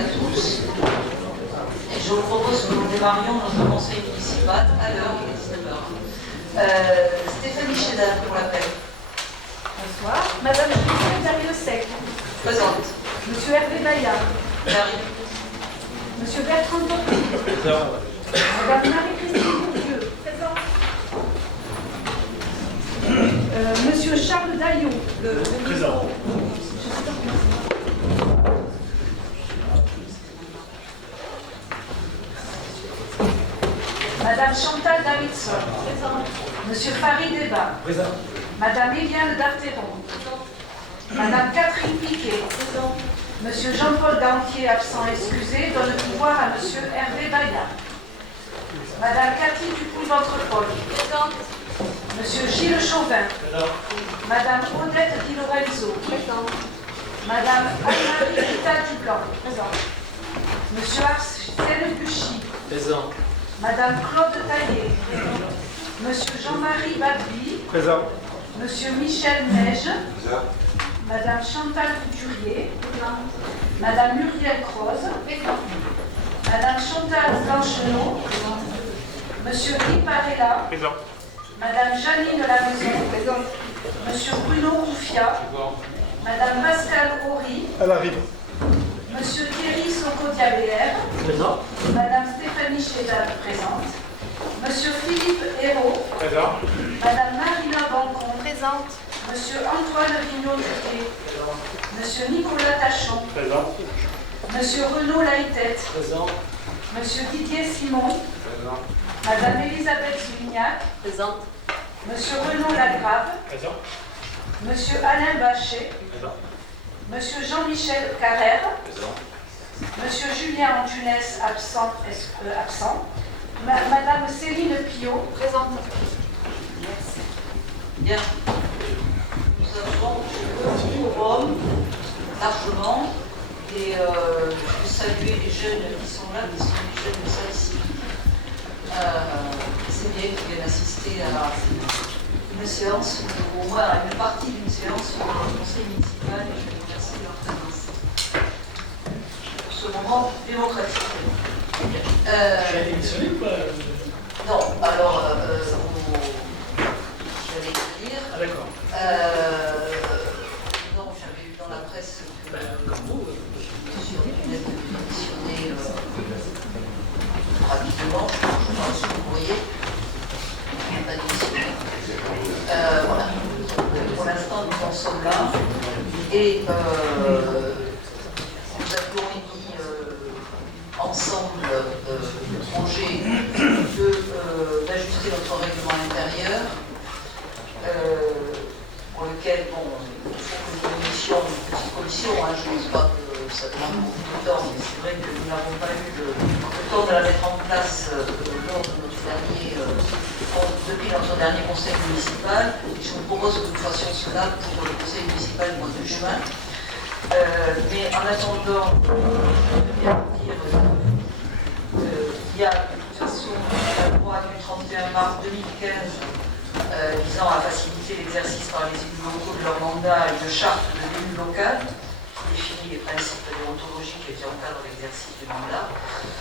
à tous. Et je vous propose que nous démarrions notre conseil municipal à l'heure, il est 19h. Stéphanie Chédal pour l'appel. Bonsoir. Madame Juliette Dariussec. Présente. Monsieur Hervé Bayard. J'arrive. Monsieur Bertrand Topi. Présent. Madame Marie-Christine Bourdieu. Présente. Monsieur Charles Daillon. Présent. Madame Chantal Davidson. Présente. Monsieur Farid Eba. Présent. Madame Éliane Dartéron. Madame Catherine Piquet. Présente. Monsieur Jean-Paul Dantier, absent excusé, donne le pouvoir à Monsieur Hervé Bayard. Madame Cathy Dupuy-Ventrepol. Présente. Monsieur Gilles Chauvin. Présent. Madame Odette Di Lorenzo. Présente. Madame Anne-Marie Rita Duplan. Présente. Monsieur Arsène Buchy. Présent. Madame Claude Taillé. Présente. Monsieur Jean-Marie Babli. Présent. Monsieur Michel Neige. Madame Chantal Couturier. Madame Muriel Croze. Madame Chantal Blancheneau. Monsieur Guy Parella. Présent. Madame Janine Lamaison. Monsieur Bruno Roufia. Madame Pascale Horry. Elle arrive. Monsieur Thierry Socodiabéer. Présent. Madame Stéphanie Chédal présente. Monsieur Philippe Hérault. Présent. Madame Marina Bancon présente. Monsieur Antoine Vignot-Duquet. Monsieur Nicolas Tachon. Présent. Monsieur Renaud Laïtette. Présent. Monsieur Didier Simon. Présent. Madame Elisabeth Souvignac. Présente. Monsieur Renaud Lagrave. Présent. Monsieur Alain Bachet. Présent. Monsieur Jean-Michel Carrère. Présent. Monsieur Julien Antunes, absent. Madame Céline Pillot. Présente. Merci. Bien. Nous avons le quorum largement et je veux saluer les jeunes qui sont là, qui sont les jeunes de celle-ci. C'est bien qu'ils viennent assister à une séance, ou au moins à une partie d'une séance sur le conseil municipal et je les remercie de leur présence. Pour ce moment démocratique. J'ai démissionné ou pas? Non, alors, je vais te dire. Ah d'accord. Non, j'avais lu dans la presse que Comme vous. monsieur Pinette devait démissionner rapidement, je pense que vous voyez. Il n'a pas démissionné. Voilà. Pour l'instant, nous en sommes là. Et nous avions mis ensemble le projet d'ajuster notre règlement intérieur, pour lequel, bon, il faut que nous initions une petite commission, hein, je ne pense pas que ça demande beaucoup de temps, mais c'est vrai que nous n'avons pas eu le temps de la mettre en place lors de notre depuis notre dernier conseil municipal. Et je vous propose que nous fassions cela pour le conseil municipal du mois de juin. Mais en attendant, je viens de dire qu'il y a de toute façon la loi du 31 mars 2015 visant à faciliter l'exercice par les élus locaux de leur mandat et une charte de l'élu local qui définit les principes déontologiques qui encadrent l'exercice du mandat.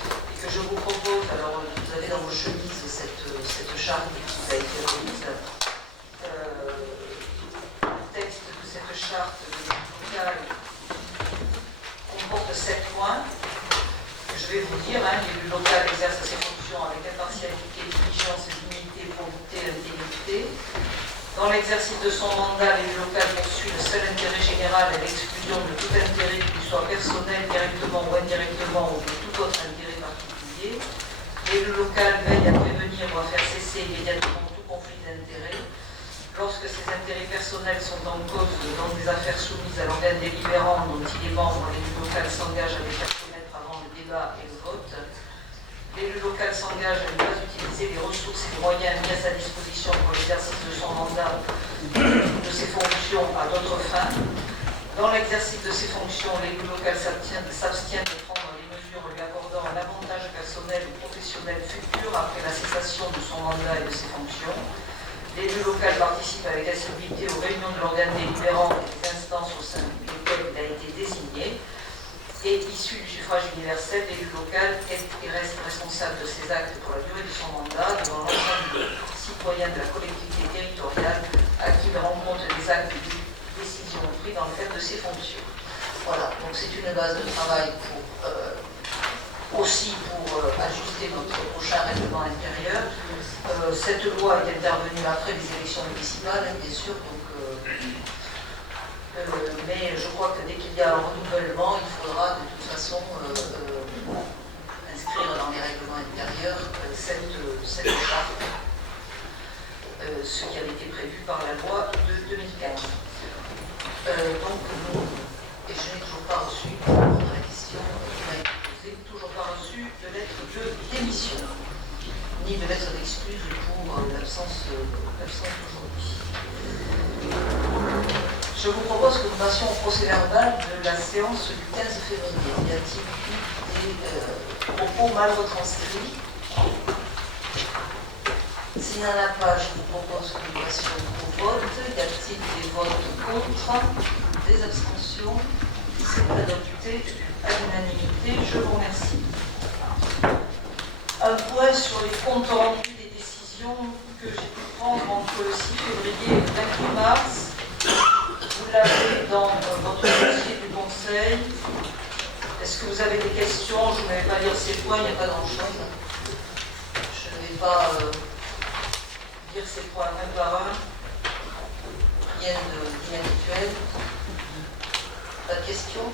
Et que je vous propose, alors vous avez dans vos chemises cette charte qui vous a été remise. Le texte de cette charte de l'élu local comporte 7 points. Je vais vous dire, l'élu local exerce ses fonctions avec impartialité, diligence, dignité, probité, intégrité. Dans l'exercice de son mandat, l'élu local poursuit le seul intérêt général à l'exclusion de tout intérêt qui soit personnel, directement ou indirectement, ou de tout autre intérêt particulier. L'élu local veille à prévenir ou à faire cesser immédiatement tout conflit d'intérêts. Lorsque ces intérêts personnels sont en cause dans des affaires soumises à l'organe délibérant dont il est membre, l'élu local s'engage à les faire connaître avant le débat et le vote. L'élu local s'engage à ne pas utiliser les ressources et les moyens mis à sa disposition pour l'exercice de son mandat ou de ses fonctions à d'autres fins. Dans l'exercice de ses fonctions, l'élu local s'abstient de prendre les mesures lui accordant un avantage personnel ou professionnel futur après la cessation de son mandat et de ses fonctions. L'élu local participe avec assiduité aux réunions de l'organe délibérant et des instances au sein desquelles il a été désigné. et issu du suffrage universel, l'élu local est et reste responsable de ses actes pour la durée de son mandat devant l'ensemble des citoyens de la collectivité territoriale à qui il rend compte des actes et des décisions prises dans le cadre de ses fonctions. Voilà, donc c'est une base de travail aussi pour ajuster notre prochain règlement intérieur. Cette loi est intervenue après les élections municipales, bien sûr, donc, mais je crois que dès qu'il y a un renouvellement, il faudra de toute façon inscrire dans les règlements intérieurs cette charte, ce qui avait été prévu par la loi de 2015. Donc, et je n'ai toujours pas reçu, pour répondre à la question qui m'a été posée, toujours pas reçu de lettre de démission, ni de lettre d'excuse pour l'absence d'aujourd'hui. Je vous propose que nous passions au procès-verbal de la séance du 15 février. Y a-t-il eu des propos mal retranscrits? S'il n'y en a pas, je vous propose que nous passions au vote. Y a-t-il des votes contre? Des abstentions? C'est adopté à l'unanimité. Je vous remercie. Un point sur les comptes rendus des décisions que j'ai pu prendre entre le 6 février et le 28 mars. Vous l'avez dans votre dossier du Conseil. Est-ce que vous avez des questions? Je ne vais pas lire ces points, il n'y a pas grand-chose. Je ne vais pas lire ces points un par un. Rien d'inhabituel. Pas de questions?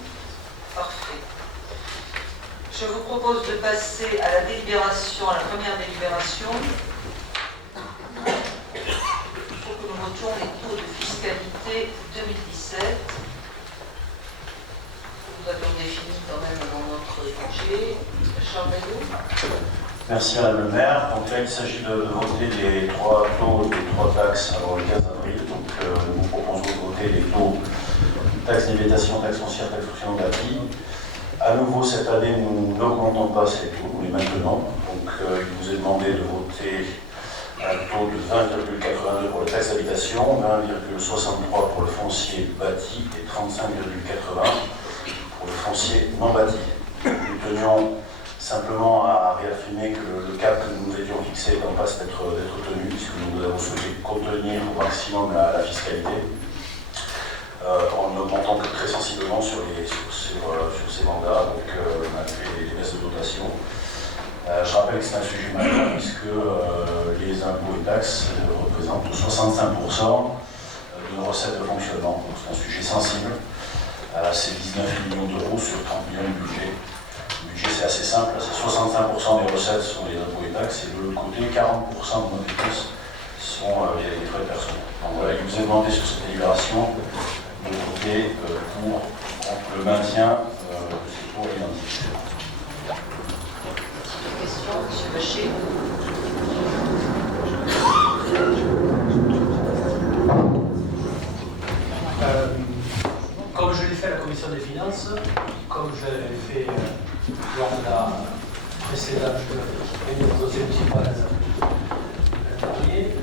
Parfait. Je vous propose de passer à la délibération, à la première délibération. Il faut que nous votions les taux de fiscalité 2017. Nous avions défini quand même dans notre budget. Charles Baillot. Merci Madame le maire. Donc là, il s'agit de voter les trois taux des trois taxes avant le 15 avril. Donc nous vous proposons de voter les taux taxes d'habitation, taxes foncières, taxes foncières bâties. À nouveau, cette année, nous n'augmentons pas ces taux, nous les maintenons. Donc il vous est demandé de voter un taux de 20,82 pour la taxe d'habitation, 20,63 pour le foncier bâti et 35,80 pour le foncier non bâti. Nous tenions simplement à réaffirmer que le cap que nous nous étions fixé n'en passe d'être tenu, puisque nous avons souhaité contenir au maximum la fiscalité, en n'augmentant que très sensiblement sur ces mandats, donc malgré les baisses de dotation. Je rappelle que c'est un sujet majeur, puisque les impôts et taxes représentent 65% de nos recettes de fonctionnement. Donc c'est un sujet sensible. C'est 19 millions d'euros sur 30 millions de budget. Le budget, c'est assez simple, c'est 65% des recettes sont les impôts et taxes, et de l'autre côté, 40% de nos dépenses sont les frais de personnel. Donc voilà, il vous est demandé sur cette délibération de voter pour le maintien de ces taux identiques. Question, M. Bachet. Comme je l'ai fait à la commission des finances, comme je l'avais fait lors de la précédente réunion du conseil municipal dernier,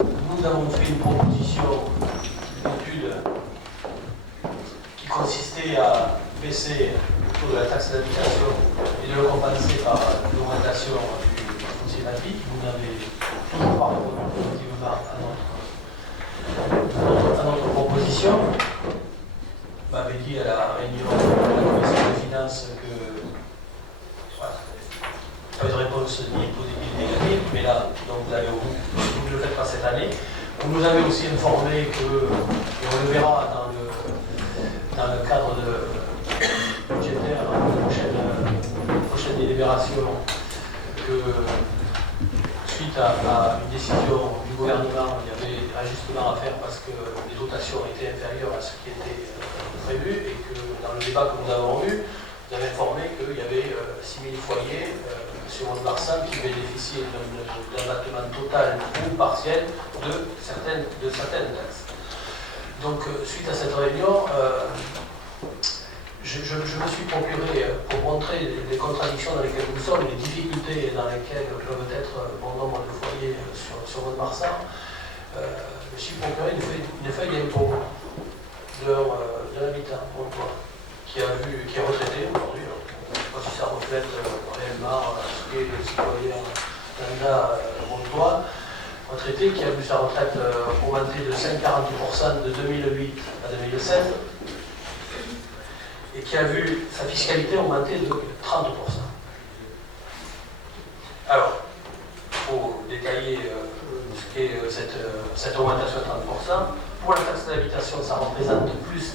nous avons fait une proposition d'étude qui consistait à baisser le taux de la taxe d'habitation et de le compenser par l'augmentation du foncier bâti. Vous n'avez toujours pas répondu positivement à notre proposition. Vous m'avez dit à la réunion de la commission des finances que voilà, pas de réponse ni positive ni négative, mais là, donc vous ne le faites pas cette année. Vous nous avez aussi informé que, et on le verra dans le cadre budgétaire, dans la prochaine délibération, que suite à une décision du gouvernement, il y avait des ajustements à faire parce que les dotations étaient inférieures à ce qui était prévu, et que dans le débat que nous avons eu, vous avez informé qu'il y avait 6 000 foyers sur Mont-de-Marsan qui bénéficiaient d'un abattement total ou partiel de certaines taxes. Donc, suite à cette réunion, je me suis procuré, pour montrer les contradictions dans lesquelles nous sommes, les difficultés dans lesquelles peuvent être bon nombre de foyers sur Mont-de-Marsan, je me suis procuré une feuille d'impôt de l'habitant montois. qui est retraité aujourd'hui. Je ne sais pas si ça reflète réellement ce qu'est le citoyen Nanda Montois, retraité qui a vu sa retraite augmenter de 5,40% de 2008 à 2007 et qui a vu sa fiscalité augmenter de 30%. Alors, il faut détailler ce qu'est cette augmentation de 30%. Pour la taxe d'habitation, ça représente plus 36,62%.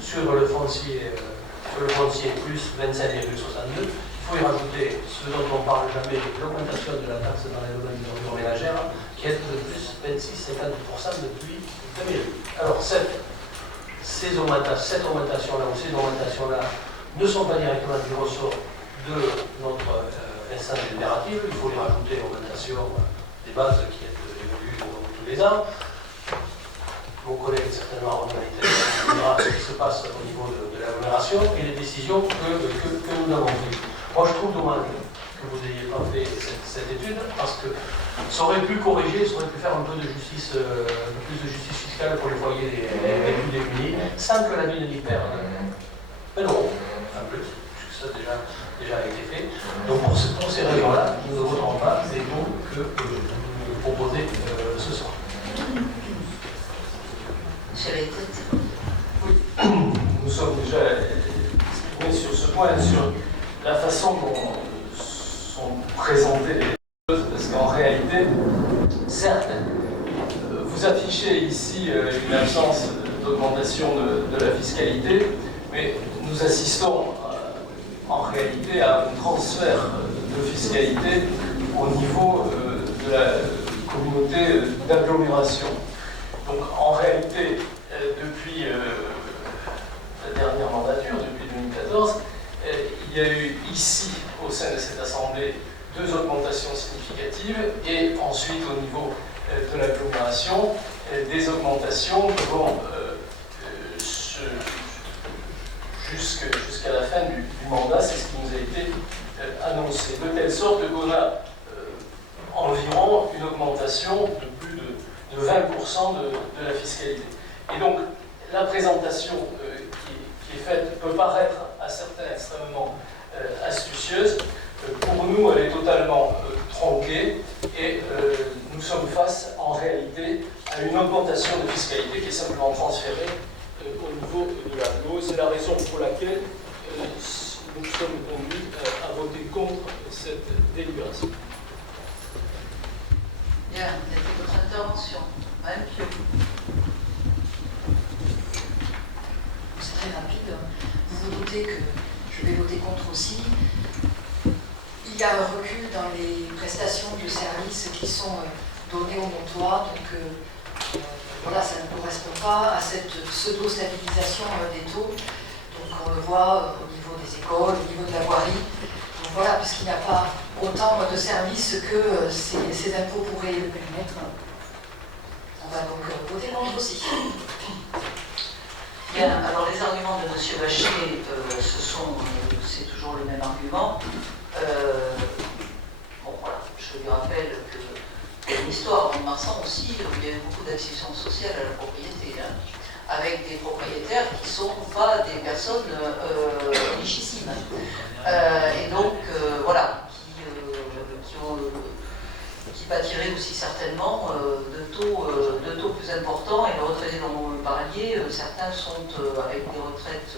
Sur le foncier, plus 27,62%. Il faut y rajouter ce dont on ne parle jamais, l'augmentation de la taxe dans les domaines de l'ordure ménagère, qui est de plus 26,50% depuis 2008. Alors, cette augmentation-là ou ces augmentations-là ne sont pas directement du ressort de notre instance délibérative. Il faut y rajouter l'augmentation des bases qui évolue tous les ans. Mon collègue certainement dira ce qui se passe au niveau de l'agglomération et les décisions que nous avons prises. Moi, je trouve dommage que vous n'ayez pas fait cette étude parce que ça aurait pu corriger, ça aurait pu faire un peu de justice, plus de justice fiscale pour les foyers les plus démunis, sans que la ville n'y perde. Mais non, en plus, puisque ça déjà a été fait. Donc pour ces raisons-là, nous ne voterons pas les mots que vous proposez ce soir. Oui, nous sommes déjà exprimés sur ce point, sur la façon dont sont présentées les choses, parce qu'en réalité, certes, vous affichez ici une absence d'augmentation de la fiscalité, mais nous assistons en réalité à un transfert de fiscalité au niveau de la communauté d'agglomération. Donc en réalité, depuis la dernière mandature, depuis 2014, il y a eu ici, au sein de cette Assemblée, 2 augmentations significatives et ensuite au niveau de l'agglomération, des augmentations qui vont jusqu'à la fin du mandat, c'est ce qui nous a été annoncé. De telle sorte qu'on a environ une augmentation de plus de 20% de la fiscalité. Et donc, la présentation qui est faite peut paraître à certains extrêmement astucieuse. Pour nous, elle est totalement tronquée et nous sommes face, en réalité, à une augmentation de fiscalité qui est simplement transférée au niveau de la loi. C'est la raison pour laquelle nous sommes conduits à voter contre cette délibération. Bien, c'était votre intervention. Madame Pio. C'est très rapide. Vous vous doutez que je vais voter contre aussi. Il y a un recul dans les prestations de services qui sont données aux Montois. Donc voilà, ça ne correspond pas à cette pseudo-stabilisation des taux. Donc on le voit au niveau des écoles, au niveau de la voirie. Donc voilà, puisqu'il n'y a pas autant de services que ces impôts pourraient le permettre. On va donc voter contre aussi. Bien, alors les arguments de M. Bachet, c'est toujours le même argument. Bon voilà, je lui rappelle qu'il y a une histoire en Marsan aussi, où il y a eu beaucoup d'accessions sociales à la propriété, hein, avec des propriétaires qui ne sont pas des personnes richissimes. Et donc, voilà, qui pâtiraient aussi certainement de taux plus importants. Et les retraités dont vous parliez, certains sont avec des retraites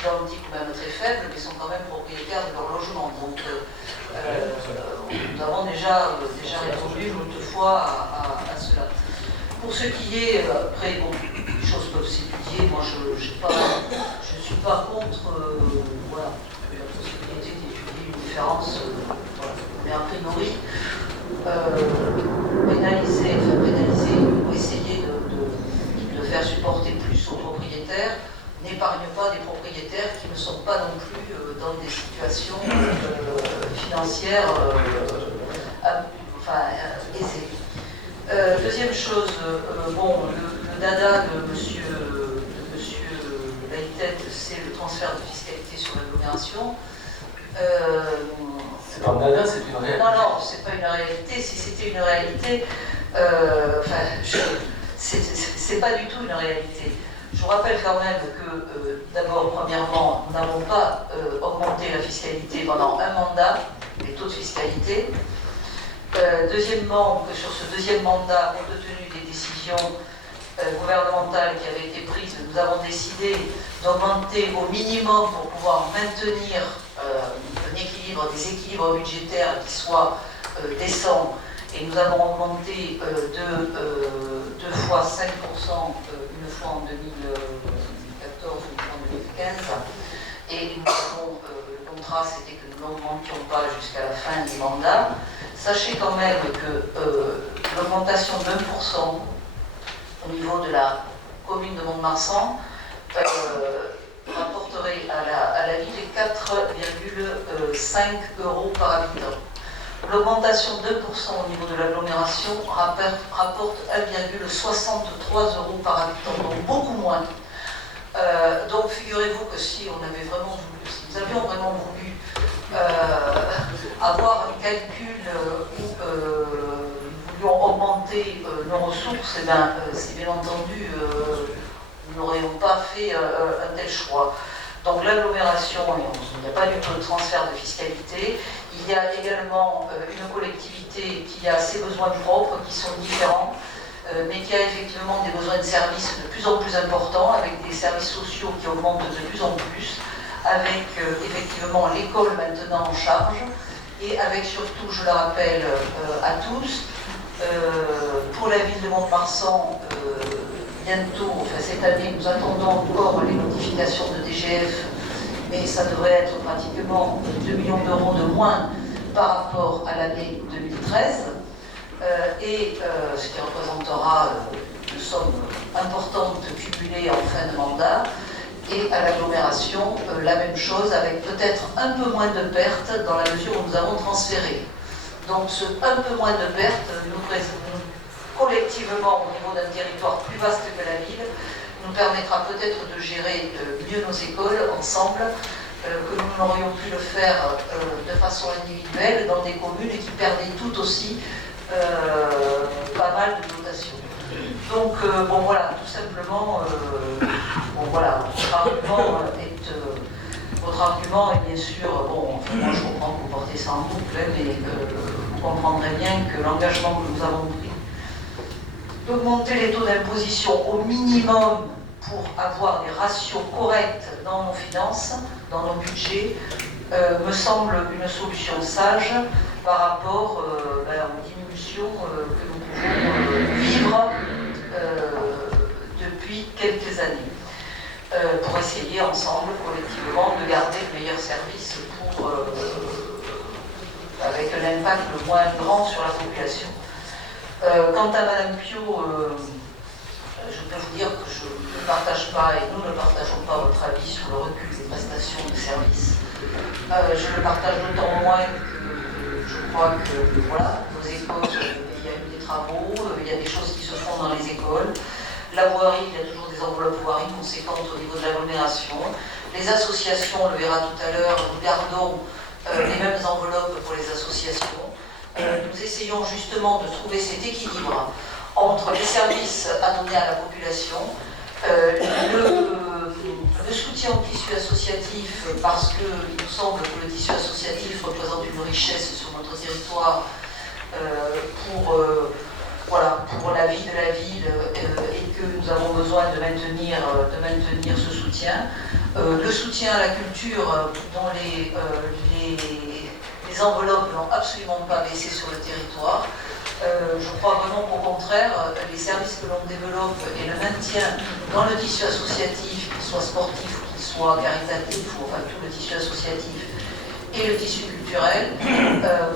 identiques ou même très faibles, mais sont quand même propriétaires de leur logement. Donc, nous avons déjà répondu toutefois à cela. Pour ce qui est, après, bon, les choses peuvent s'étudier. Moi, je ne suis pas contre voilà, la possibilité d'étudier une différence, voilà, mais a priori, pénaliser ou essayer de faire supporter plus aux propriétaires n'épargne pas des propriétaires qui ne sont pas non plus dans des situations financières aisées. Deuxième chose, bon, le dada de monsieur Laïtet, c'est le transfert de fiscalité sur l'agglomération. C'est pas un dada, c'est une réalité. Non, c'est pas une réalité. Si c'était une réalité, c'est pas du tout une réalité. Je vous rappelle quand même que, d'abord, premièrement, nous n'avons pas augmenté la fiscalité pendant un mandat, les taux de fiscalité. Deuxièmement, que sur ce deuxième mandat, compte tenu des décisions gouvernementales qui avaient été prises, nous avons décidé d'augmenter au minimum pour pouvoir maintenir un équilibre, des équilibres budgétaires qui soient décents. Et nous avons augmenté deux fois 5%, une fois en 2014, une fois en 2015. Et nous avons, le contrat, c'était que nous n'augmentions pas jusqu'à la fin du mandat. Sachez quand même que l'augmentation de 1% au niveau de la commune de Mont-de-Marsan rapporterait à la ville 4,5 € par habitant. L'augmentation de 2% au niveau de l'agglomération rapporte 1,63 € par habitant, donc beaucoup moins. Donc figurez-vous que si on avait vraiment voulu, si nous avions vraiment voulu avoir un calcul où nous voulions augmenter nos ressources, eh bien, c'est bien entendu, nous n'aurions pas fait un tel choix. Donc l'agglomération, il n'y a pas du tout de transfert de fiscalité. Il y a également une collectivité qui a ses besoins propres, qui sont différents, mais qui a effectivement des besoins de services de plus en plus importants, avec des services sociaux qui augmentent de plus en plus, avec effectivement l'école maintenant en charge, et avec surtout, je le rappelle à tous, pour la ville de Mont-de-Marsan, bientôt, enfin cette année, nous attendons encore les notifications de DGF, mais ça devrait être pratiquement 2 millions d'euros de moins par rapport à l'année 2013, ce qui représentera une somme importante cumulée en fin de mandat. Et à l'agglomération, la même chose, avec peut-être un peu moins de pertes dans la mesure où nous avons transféré. Donc ce un peu moins de pertes nous collectivement au niveau d'un territoire plus vaste que la ville, nous permettra peut-être de gérer mieux nos écoles ensemble, que nous n'aurions pu le faire de façon individuelle dans des communes qui perdaient toutes aussi pas mal de dotations. Donc, bon voilà, tout simplement, bon voilà, votre argument est bien sûr, bon, enfin, moi je comprends que vous portez ça en boucle, mais vous comprendrez bien que l'engagement que nous avons pris d'augmenter les taux d'imposition au minimum pour avoir des ratios corrects dans nos finances, dans nos budgets, me semble une solution sage par rapport aux diminutions que nous pouvons vivre depuis quelques années, pour essayer ensemble, collectivement, de garder le meilleur service avec un impact le moins grand sur la population. Quant à Madame Piot, je peux vous dire que je ne partage pas, et nous ne partageons pas votre avis sur le recul des prestations de services. Je le partage d'autant moins que je crois que voilà, nos écoles, il y a eu des travaux, il y a des choses qui se font dans les écoles. La voirie, il y a toujours des enveloppes voirie conséquentes au niveau de l'agglomération. Les associations, on le verra tout à l'heure, nous gardons les mêmes enveloppes pour les associations. Nous essayons justement de trouver cet équilibre entre les services à donner à la population, le soutien au tissu associatif, parce qu'il nous semble que le tissu associatif représente une richesse sur notre territoire pour la vie de la ville et que nous avons besoin de maintenir ce soutien. Le soutien à la culture, dont les enveloppes n'ont absolument pas baissé sur le territoire. Je crois vraiment qu'au contraire, les services que l'on développe et le maintien dans le tissu associatif, qu'il soit sportif ou qu'il soit caritatif, ou enfin tout le tissu associatif et le tissu culturel,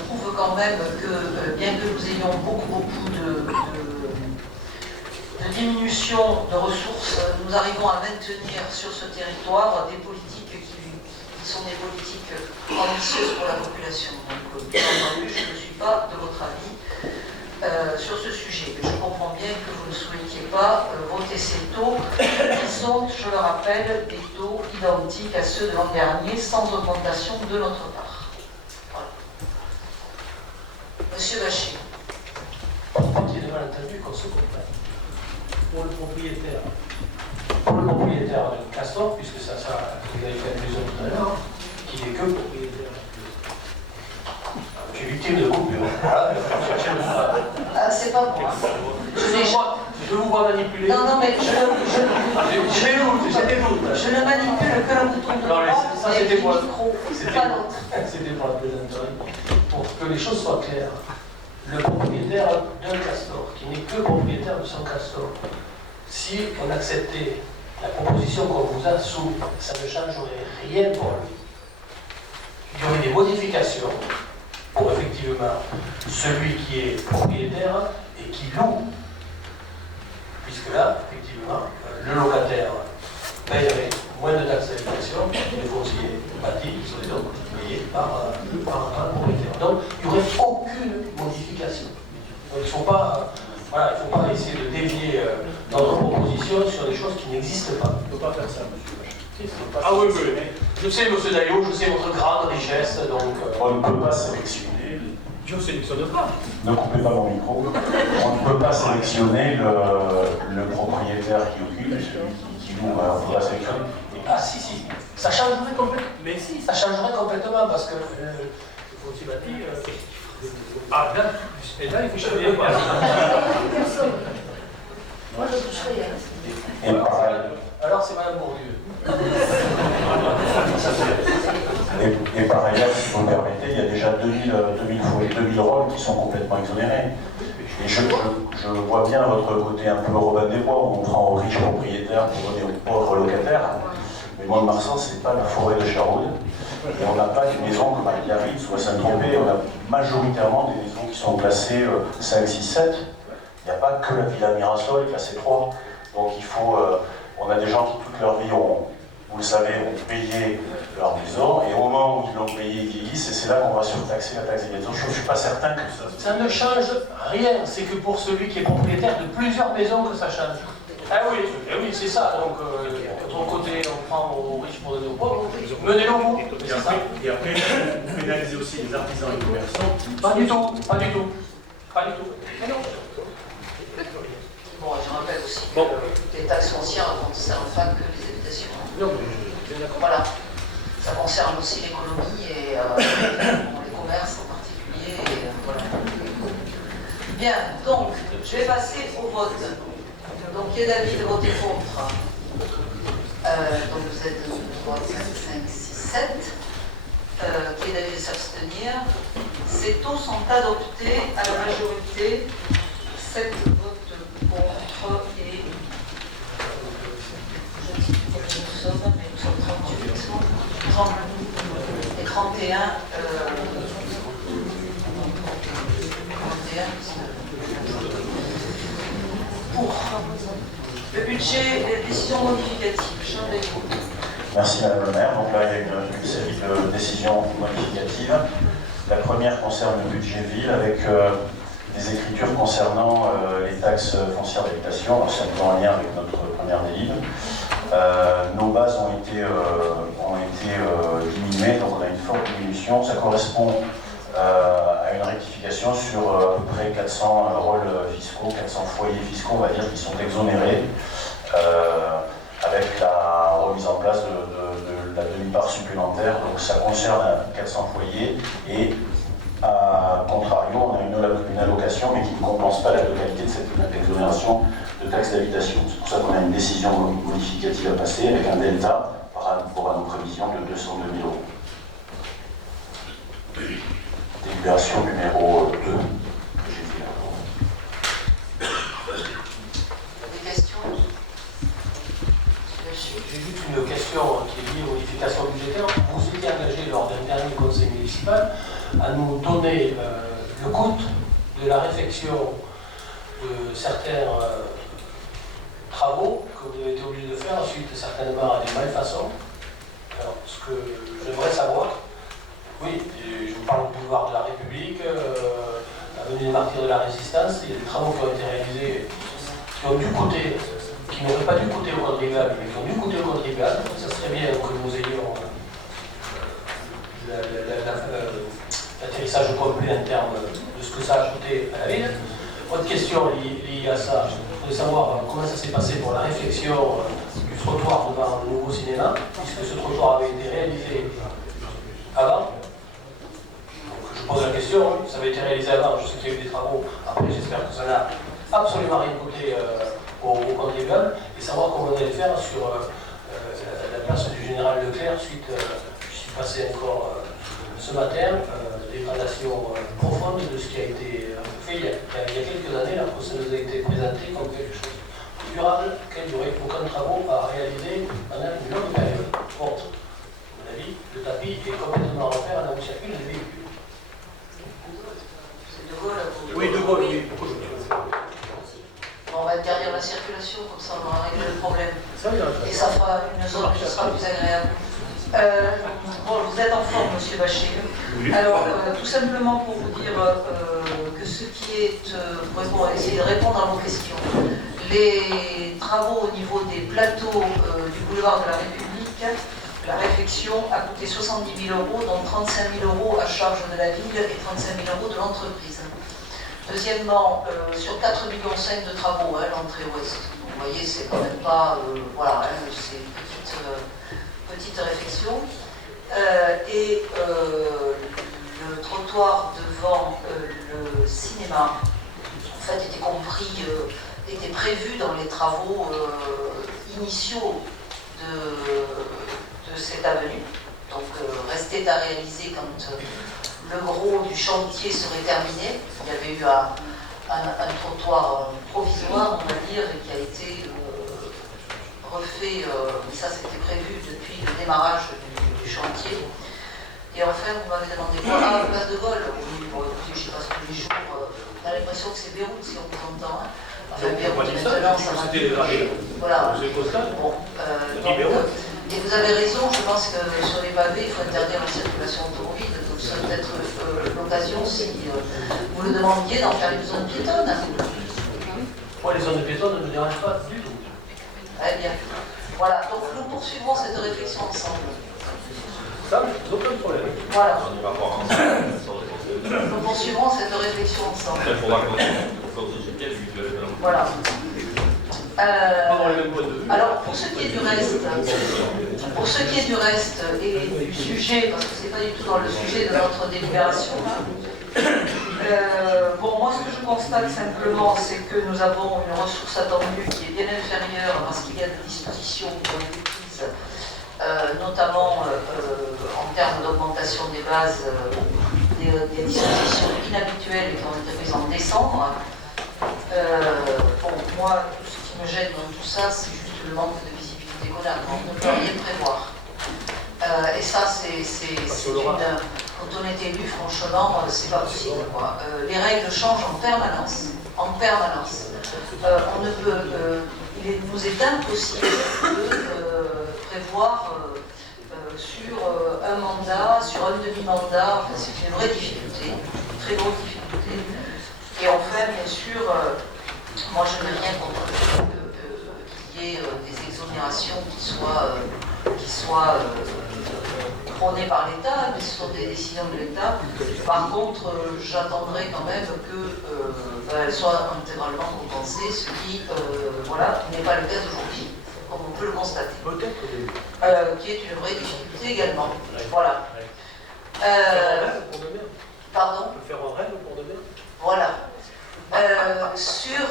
prouvent quand même que, bien que nous ayons beaucoup de diminution de ressources, nous arrivons à maintenir sur ce territoire des politiques qui sont des politiques ambitieuses pour la population. Donc, bien entendu, je ne suis pas de votre avis sur ce sujet. Mais je comprends bien que vous ne souhaitiez pas voter ces taux, qui sont, je le rappelle, des taux identiques à ceux de l'an dernier, sans augmentation de notre part. Voilà. Monsieur Bachet. Il y a des malentendus qu'on se comprenne. Pour le propriétaire, pour le propriétaire de Castor, puisque ça, vous avez fait allusion tout à l'heure, qui n'est que propriétaire. Je suis victime de coupure. Voilà, Ah, c'est pas moi. je vous vois manipuler. Non, mais j'ai des doutes. je ne manipule que le bouton de Non, mais droite ça, et c'était le moi. micro, pas l'autre. C'était pour la plaisanterie. Pour que les choses soient claires, le propriétaire d'un castor, qui n'est que propriétaire de son castor, si on acceptait la proposition qu'on vous a soumise, ça ne changerait rien pour lui. Il y aurait des modifications pour effectivement celui qui est propriétaire et qui loue. Puisque là, effectivement, le locataire paierait moins de taxes d'habitation, les fonciers bâtis qui seraient donc payés par un propriétaire. Donc, il n'y aurait aucune modification. Donc, il ne faut pas essayer de dévier notre proposition sur des choses qui n'existent pas. On ne peut pas faire ça, monsieur. Ah oui, je sais, monsieur Daillot, je sais votre grande richesse, donc... On ne peut pas sélectionner... Je ne sélectionne pas. Ne coupez pas mon micro. On ne peut pas sélectionner le propriétaire qui occupe, celui qui loue, on ne peut pas sélectionner. Ah si, ça changerait complètement. Mais si, ça changerait complètement, parce que... le foncier bâti... Ah, là, et là, il faut changer. Moi, je toucherai rien. Et pareil, Alors, c'est Madame Bourdieu. et par ailleurs, si vous me permettez, il y a déjà 2000 rôles qui sont complètement exonérés. Et je vois bien votre côté un peu Robin des Bois, où on prend aux riches propriétaires pour donner aux pauvres locataires. Mais moi, Marsan, c'est pas la forêt de Charroud. Et on n'a pas des maisons comme à Biarritz ou à Saint-Tropez. On a majoritairement des maisons qui sont classées 5, 6, 7. Il n'y a pas que la Villa Mirasol classée 3. Donc il faut... on a des gens qui toute leur vie ont, vous le savez, ont payé leur maison, et au moment où ils l'ont payé, ils vieillissent, et c'est là qu'on va surtaxer la taxe d'habitation. Je ne suis pas certain que ça... Ça ne change rien, c'est que pour celui qui est propriétaire de plusieurs maisons que ça change. Ah oui, c'est ça. Donc, d'un côté, on prend aux riches pour donner aux pauvres, menez-le au bout. Et après, vous pénalisez aussi les artisans et les commerçants. Pas du tout. Mais non. Bon, je rappelle aussi que les taxes foncières ne concernent pas que les habitations. Non, mais d'accord. Voilà. Ça concerne aussi l'économie et les commerces en particulier. Et, voilà. Bien, donc, je vais passer au vote. Donc, qui est d'avis de voter contre? Donc, vous êtes 3, 4, 5, 6, 7. Qui est d'avis de s'abstenir? Ces taux sont adoptés à la majorité. 7 votes contre et nous sommes 38, 30 et 31. 31 pour le budget et les décisions modificatives. Jean Daillot. Merci Madame le maire. Donc là, il y a une série de décisions modificatives. La première concerne le budget ville avec des écritures concernant les taxes foncières d'habitation. Alors c'est un peu en lien avec notre première délibération. Nos bases ont été diminuées, donc on a une forte diminution. Ça correspond à une rectification sur à peu près 400 rôles fiscaux, 400 foyers fiscaux, on va dire, qui sont exonérés avec la remise en place de la demi-part supplémentaire. Donc ça concerne 400 foyers et à contrario, on a une allocation mais qui ne compense pas la totalité de cette exonération de taxes d'habitation. C'est pour ça qu'on a une décision modificative à passer avec un delta par rapport à nos prévisions de 202 000 euros. Délibération numéro 2 que j'ai fait là. Des questions? J'ai juste une question qui est liée aux modifications budgétaires. Vous étiez engagé lors d'un dernier conseil municipal à nous donner le coût de la réfection de certains travaux que vous avez été obligé de faire suite certainement à des malfaçons. Alors, ce que j'aimerais savoir, oui, je vous parle du boulevard de la République, l'avenue des Martyrs de la Résistance, il y a des travaux qui ont été réalisés qui ont dû coûter, qui n'auraient pas dû coûter au contribuable, mais qui ont dû coûter au contribuable. Ça serait bien que nous ayons l'atterrissage complet en termes de ce que ça a coûté à la ville. Autre question liée à ça, je voudrais savoir comment ça s'est passé pour la réflexion du trottoir devant le nouveau cinéma, puisque ce trottoir avait été réalisé avant. Donc, je pose la question, ça avait été réalisé avant, je sais qu'il y a eu des travaux, après j'espère que ça n'a absolument rien coûté aux contribuables, et savoir comment on allait faire sur la place du général Leclerc suite, je suis passé encore ce matin, dégradation profonde de ce qui a été fait il y a quelques années, alors que ça nous a été présenté comme quelque chose de durable, qu'il n'y aurait aucun travaux à réaliser pendant une longue période. Bon, à mon avis, le tapis est complètement à refaire là où circulent les véhicules. C'est De Gaulle. Oui, De Gaulle, oui, beaucoup de choses. On va interdire la circulation, comme ça on aura réglé le problème. Et ça fera une zone qui sera plus agréable. Bon, vous êtes en forme, monsieur Bachet. Alors, tout simplement pour vous dire que ce qui est, pour essayer de répondre à vos questions, les travaux au niveau des plateaux du boulevard de la République, la réfection a coûté 70 000 €, dont 35 000 € à charge de la ville et 35 000 € de l'entreprise. Deuxièmement, sur 4,5 millions de travaux, l'entrée ouest. Vous voyez, c'est quand même pas, voilà, c'est une petite réflexion. Et le trottoir devant le cinéma, en fait, était prévu dans les travaux initiaux de cette avenue. Donc, restait à réaliser quand le gros du chantier serait terminé. Il y avait eu un trottoir provisoire, on va dire, qui a été refait, mais ça c'était prévu depuis le démarrage du chantier. Et enfin, vous m'avez demandé quoi? Ah, place de Gaulle. Oui, bon, écoutez, je passe tous les jours. On a l'impression que c'est Beyrouth, si on vous entend. Hein. Enfin, Beyrouth, maintenant, ça va. Voilà. Bon, et vous avez raison, je pense que sur les pavés, il faut interdire la circulation automobile. Donc, ça peut être l'occasion, si vous le demandiez, d'en faire une zone piétonne. Moi, les zones de piétonnes ne me dérangent pas du tout. Très bien. Voilà, donc nous poursuivrons cette réflexion ensemble. Ça, aucun problème. Voilà. Nous poursuivrons cette réflexion ensemble. Voilà. Alors, pour ce qui est du reste et du sujet, parce que c'est pas du tout dans le sujet de notre délibération, bon, moi ce que je constate simplement, c'est que nous avons une ressource attendue qui est bien inférieure à ce qu'il y a de dispositions qui ont été prises, notamment en termes d'augmentation des bases, des dispositions inhabituelles qui ont été prises en décembre. Bon, moi, tout ce qui me gêne dans tout ça, c'est juste le manque de visibilité qu'on a. On ne peut rien prévoir. Et ça, quand on est élu, franchement, c'est pas possible, quoi. Les règles changent en permanence. En permanence. On ne peut, il nous est impossible de prévoir sur un mandat, sur un demi-mandat. Enfin, c'est une vraie difficulté, une très grosse difficulté. Et enfin, bien sûr, moi je n'ai rien contre le fait qu'il y ait des exonérations qui soient prônées par l'État, mais ce sont des décisions de l'État. Par contre, j'attendrai quand même qu'elles soient intégralement compensées, ce qui voilà, n'est pas le cas aujourd'hui, comme on peut le constater. Qui est une vraie difficulté également. Voilà. Pardon ? On peut faire un rêve pour demain. Voilà. Sur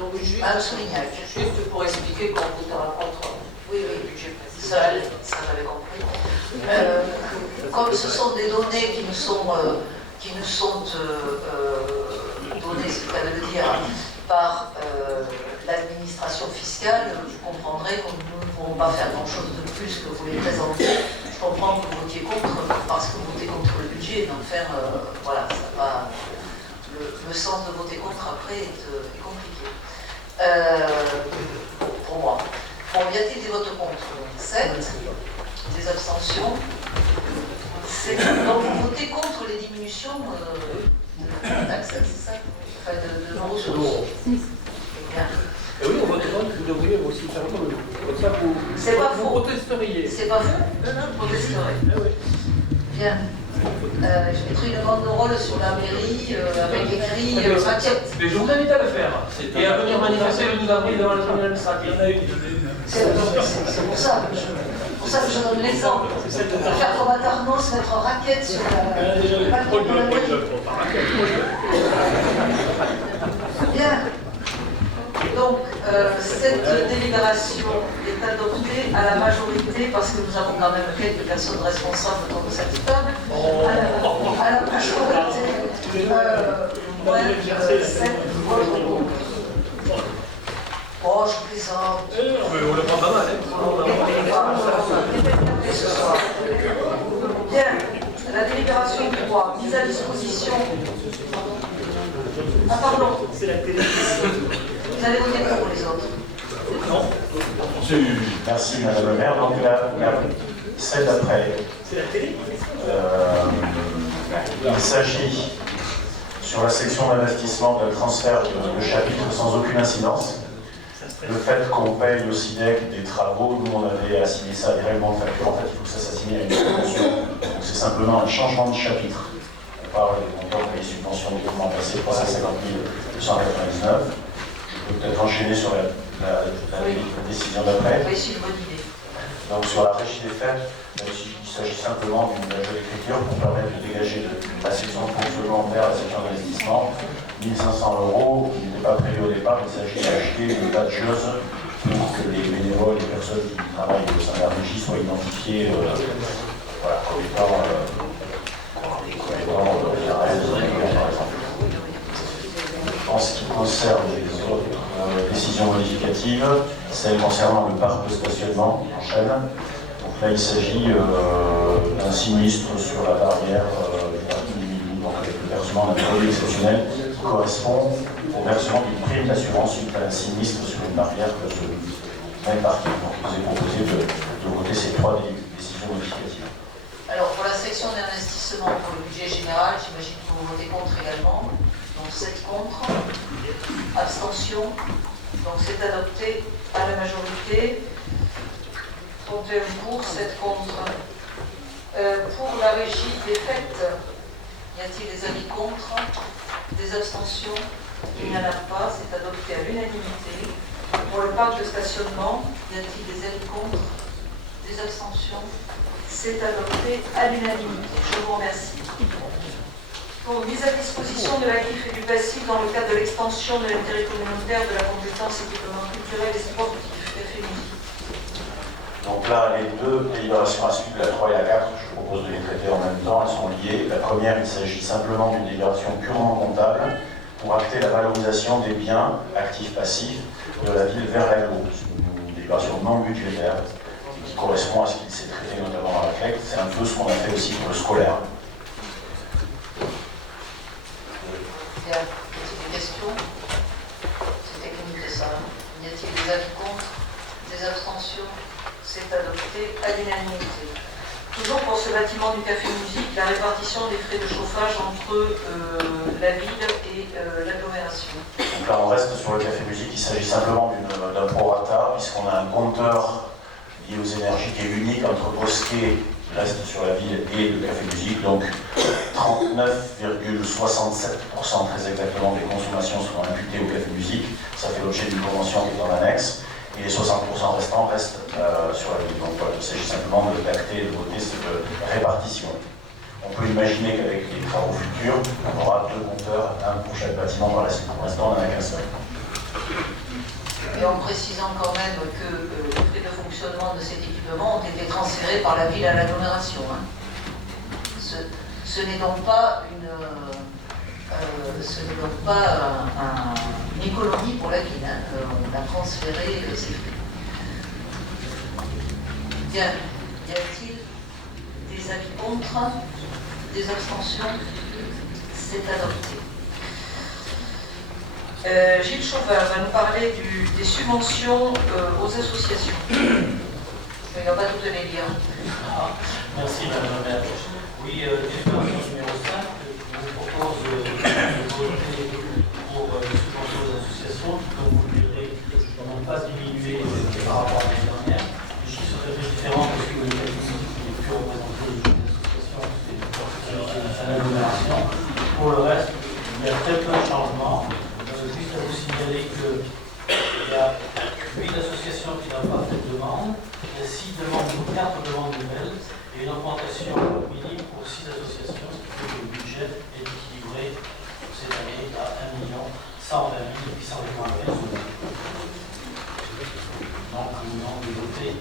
Donc juste, Solignac. juste pour expliquer qu'on votera contre Oui, le budget ça précédent. j'avais compris. Comme ce sont des données qui nous sont données, c'est qu'à le dire, par l'administration fiscale, vous comprendrez que nous ne pourrons pas faire grand-chose de plus que vous les présenter. Je comprends que vous votiez contre, parce que vous votez contre le budget, mais enfin, voilà, ça va. Le sens de voter contre après est compliqué. Pour moi. Bon, y a-t-il des votes contre? 7. Des abstentions. Donc vous votez contre les diminutions de taxes, c'est ça? Enfin, de nos ressources. Bien. Et oui, on vote contre, vous devriez aussi faire comme ça, C'est pas faux. vous protesteriez. C'est pas faux? Je protesterai. Eh oui. Bien. Je mettrai une banderole sur la mairie avec écrit raquette. Mais je vous invite à le faire. Et à venir manifester le 12 avril devant le tribunal administratif. C'est pour ça que je donne l'exemple. Faire comme à Tarnos, mettre raquette sur la Bien. Donc, cette délibération est adoptée à la majorité parce que nous avons quand même quelques personnes responsables autour de cette table. À la majorité. Ouais, 7 votes contre. Oh, je plaisante. On le prend pas mal, Ce soir. Bien. La délibération 3, mise à disposition. Ah, pardon. C'est la télé. Vous allez voter pour les autres? Non. Merci Madame le maire. Donc celle d'après. C'est la télé. Il s'agit sur la section d'investissement d'un transfert de chapitre sans aucune incidence. Le fait qu'on paye au SIDEC des travaux, nous on avait assigné ça à des règlements de facture, en fait il faut que ça s'assigne à une subvention. Donc c'est simplement un changement de chapitre. On parle des montants des subventions du gouvernement passé, 350 299. Je peux peut-être enchaîner sur la décision d'après. Oui, c'est une bonne idée. Donc sur la régie des fêtes, il s'agit simplement d'une jolie écriture pour permettre de dégager de la section de fonctionnement vers la section d'investissement. 1 500 €, il n'était pas prévu au départ, il s'agit d'acheter une badgeuse pour que les bénévoles, les personnes qui travaillent au sein de la régie soient identifiées voilà, comme étant par exemple. En ce qui concerne les autres décisions modificatives, celle concernant le parc de stationnement en chaîne. Donc là, il s'agit d'un sinistre sur la barrière du parking du Milou, donc avec le versement d'un produit exceptionnel qui correspond au versement d'une prime d'assurance suite à un sinistre sur une barrière de ce même parking. Donc il vous est proposé de voter ces 3 décisions modificatives. Alors pour la section d'investissement pour le budget général, j'imagine que vous votez contre également. Donc 7 contre, abstention. Donc c'est adopté à la majorité. 31 pour, 7 contre. Pour la régie des fêtes, y a-t-il des avis contre? Des abstentions? Il n'y en a pas, c'est adopté à l'unanimité. Pour le parc de stationnement, y a-t-il des avis contre? Des abstentions? C'est adopté à l'unanimité. Je vous remercie. Pour mise à disposition de l'actif et du passif dans le cadre de l'extension de l'intérêt communautaire de la compétence équipement culturel et sportif, café musique. Donc là, les 2 délibérations à suivre, la 3 et la 4, je vous propose de les traiter en même temps, elles sont liées. La première, il s'agit simplement d'une délibération purement comptable pour acter la valorisation des biens actifs-passifs de la ville vers l'agglo. C'est une délibération non budgétaire qui correspond à ce qui s'est traité notamment à la FLEC. C'est un peu ce qu'on a fait aussi pour le scolaire. Y a-t-il des questions? C'est technique ça. Y a-t-il des avis contre? Des abstentions? C'est adopté à l'unanimité. Toujours pour ce bâtiment du Café Musique, la répartition des frais de chauffage entre la ville et l'agglomération. Donc là, on reste sur le Café Musique. Il s'agit simplement d'un prorata, puisqu'on a un compteur lié aux énergies qui est unique entre Bosquet, qui reste sur la ville, et le Café Musique. Donc 39,67% très exactement des consommations seront imputées au Café Musique. Ça fait l'objet d'une convention qui est en annexe. Et les 60% restants restent sur la ville. Donc voilà, il s'agit simplement d'acter et de voter cette répartition. On peut imaginer qu'avec les travaux futurs, on aura 2 compteurs, un pour chaque bâtiment. Pour l'instant, on n'en a qu'un seul. Et en précisant quand même que les frais de fonctionnement de cet équipement ont été transférés par la ville à l'agglomération. Hein. Ce n'est donc pas une économie pour la ville. Hein. On a transféré ces frais. Bien. Y a-t-il des avis contre? Des abstentions? C'est adopté. Gilles Chauvin va nous parler des subventions aux associations. Il ne va pas tout donner lire. Merci Madame la maire. Oui, délibération numéro 5, je vous propose de voter pour les subventions aux associations qui, comme vous le verrez, n'ont pas diminué par rapport à l'année dernière. Les chiffres sont très différents parce que le Café Musique n'est plus représenté aux associations, c'est une 4 demandes nouvelles et une augmentation minime pour 6 associations, ce qui fait que le budget est équilibré pour cette année à 1 120 895 €. Donc, nous demandons de voter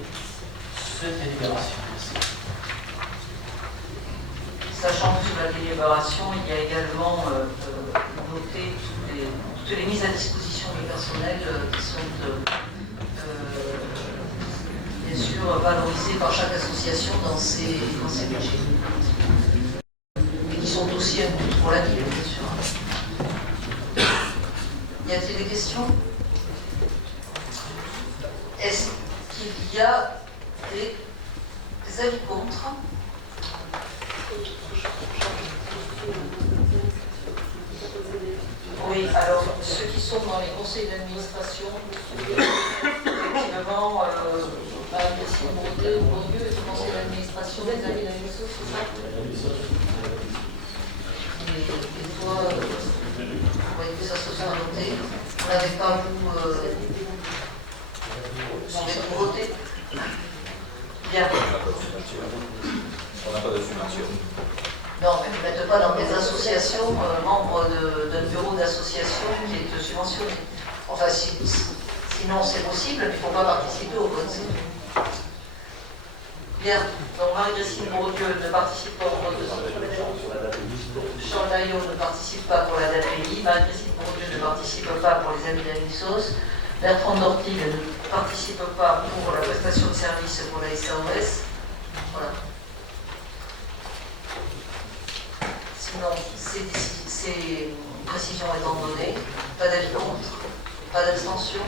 cette délibération. Merci. Sachant que sur la délibération, il y a également noté toutes les mises à disposition du personnel qui sont bien sûr valorisées par chaque association dans ses budgets. Et qui sont aussi un coût pour la ville, bien sûr. Y a-t-il des questions? Est-ce qu'il y a des avis contre? Oui, alors ceux qui sont dans les conseils d'administration, effectivement, Christine Brodé ou Beaulieu est au conseil d'administration des amis d'Anisso, c'est ça? Et toi, vous voyez que ça se soit noté. Vous n'avez pas, vous voté? Bien. On n'a pas de subvention. Non, mais vous n'êtes pas dans des associations, membres d'un bureau d'association qui est subventionné. Enfin, sinon c'est possible, mais il ne faut pas participer au conseil. Bien, donc Marie-Christine Bourdieu ne participe pas au vote de Charles Daillot ne participe pas pour la DAPI, Marie-Christine Bourdieu ne participe pas pour les Amis d'Anissos, Bertrand Dortil ne participe pas pour la prestation de service pour la SAOS. Voilà. Sinon, ces précisions étant données, pas d'avis contre, pas d'abstention,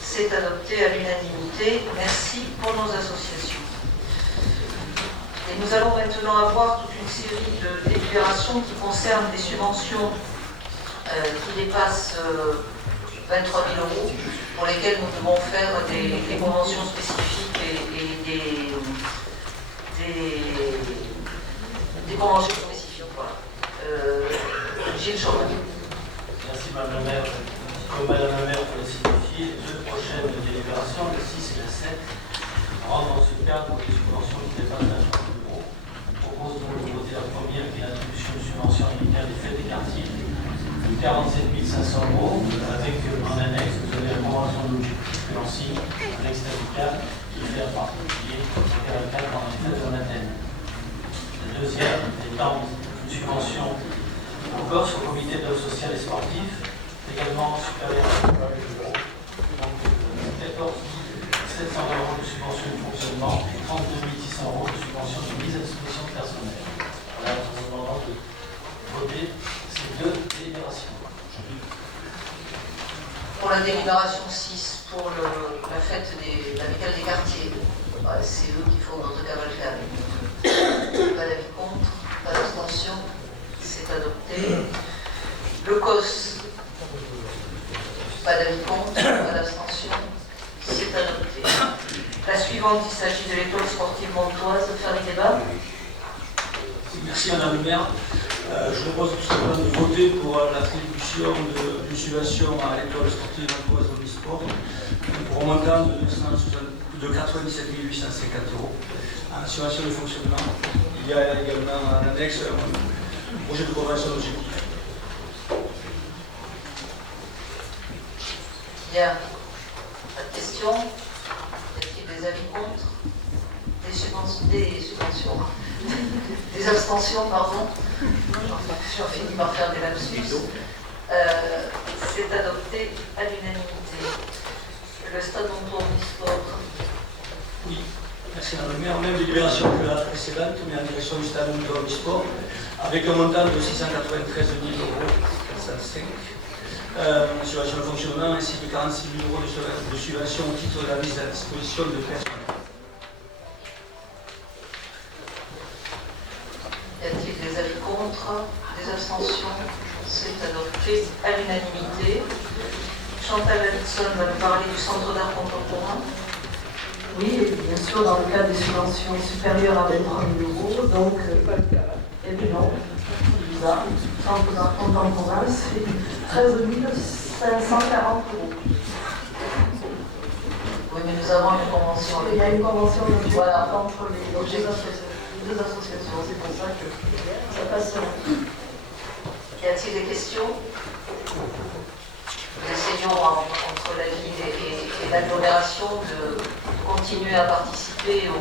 c'est adopté à l'unanimité. Merci pour nos associations. Et nous allons maintenant avoir toute une série de délibérations qui concernent des subventions qui dépassent 23 000 €, pour lesquelles nous devons faire des conventions spécifiques et des conventions spécifiques. Voilà. Gilles Chauvin. Merci Madame la maire. Comme Madame la maire pour la signifier, les deux prochaines délibérations, la 6 et la 7, rentrent dans ce cadre des subventions qui dépassent 23 000 €. Je propose donc de voter la première qui est l'attribution de subvention immédiate des fêtes des quartiers de 47 500 €, avec en annexe, vous avez la convention d'objectif que l'on signe à l'extérieur qui fait en particulier le caractère dans les fêtes de Athènes. La deuxième étant une subvention en Corse au comité de l'œuvre sociale et sportif, également supérieur à 3 000 €. Donc 14 700 € de subvention de fonctionnement et 32 600 € de subvention de mise à disposition de personnel. Voilà, nous vous demandons de voter ces deux délibérations. Pour la délibération 6, pour la fête l'amicale des quartiers, c'est eux qui font notre cavalcade. Pas d'avis contre, pas d'abstention, c'est adopté. Le COS, pas d'avis contre, pas d'abstention, c'est adopté. La suivante, il s'agit de l'école sportive montoise, faire des débats. Merci Madame le maire. Je propose tout simplement de voter pour l'attribution d'une subvention à l'école sportive montoise de l'e-sport pour un montant de 97 850 € en subvention de fonctionnement. Il y a également en annexe un projet de convention d'objectif. Bien. Pas de questions? Y a-t-il des avis contre? Des subventions des abstentions, pardon. J'en finis par faire des lapsus. C'est adopté à l'unanimité. Le stade Montour sport. Oui, merci Madame le maire. Même délibération que la précédente, mais en direction du stade Montour sport, avec un montant de 693 000 € 405. Subvention de fonctionnement ainsi que 46 000 € de subvention au titre de la mise à disposition de personnel. Y a-t-il des avis contre? Des abstentions? C'est adopté à l'unanimité. Chantal Davidson va nous parler du centre d'art contemporain. Oui, bien sûr, dans le cadre des subventions supérieures à 23 000 €, donc, évidemment, bizarre, centre d'art contemporain, c'est 13 540 €. Oui, mais nous avons une convention. Il y a une convention Voilà. entre les deux associations, c'est pour ça que ça passe. Y a-t-il des questions? Nous essayons entre la ville et l'agglomération de continuer à participer au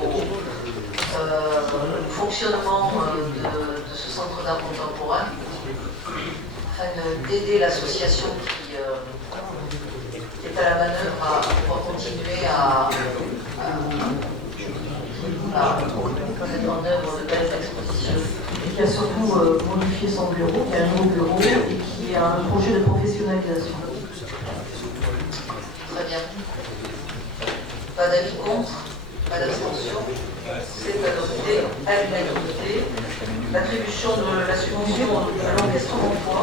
fonctionnement de ce centre d'art contemporain, afin d'aider l'association qui est à la manœuvre à pouvoir continuer à mettre en œuvre de belles expositions. Et qui a surtout modifié son bureau, qui a un nouveau bureau et qui a un projet de professionnalisation. Très bien. Pas d'avis contre, pas d'abstention. C'est adopté à l'unanimité. L'attribution de la subvention à l'orchestre d'emploi.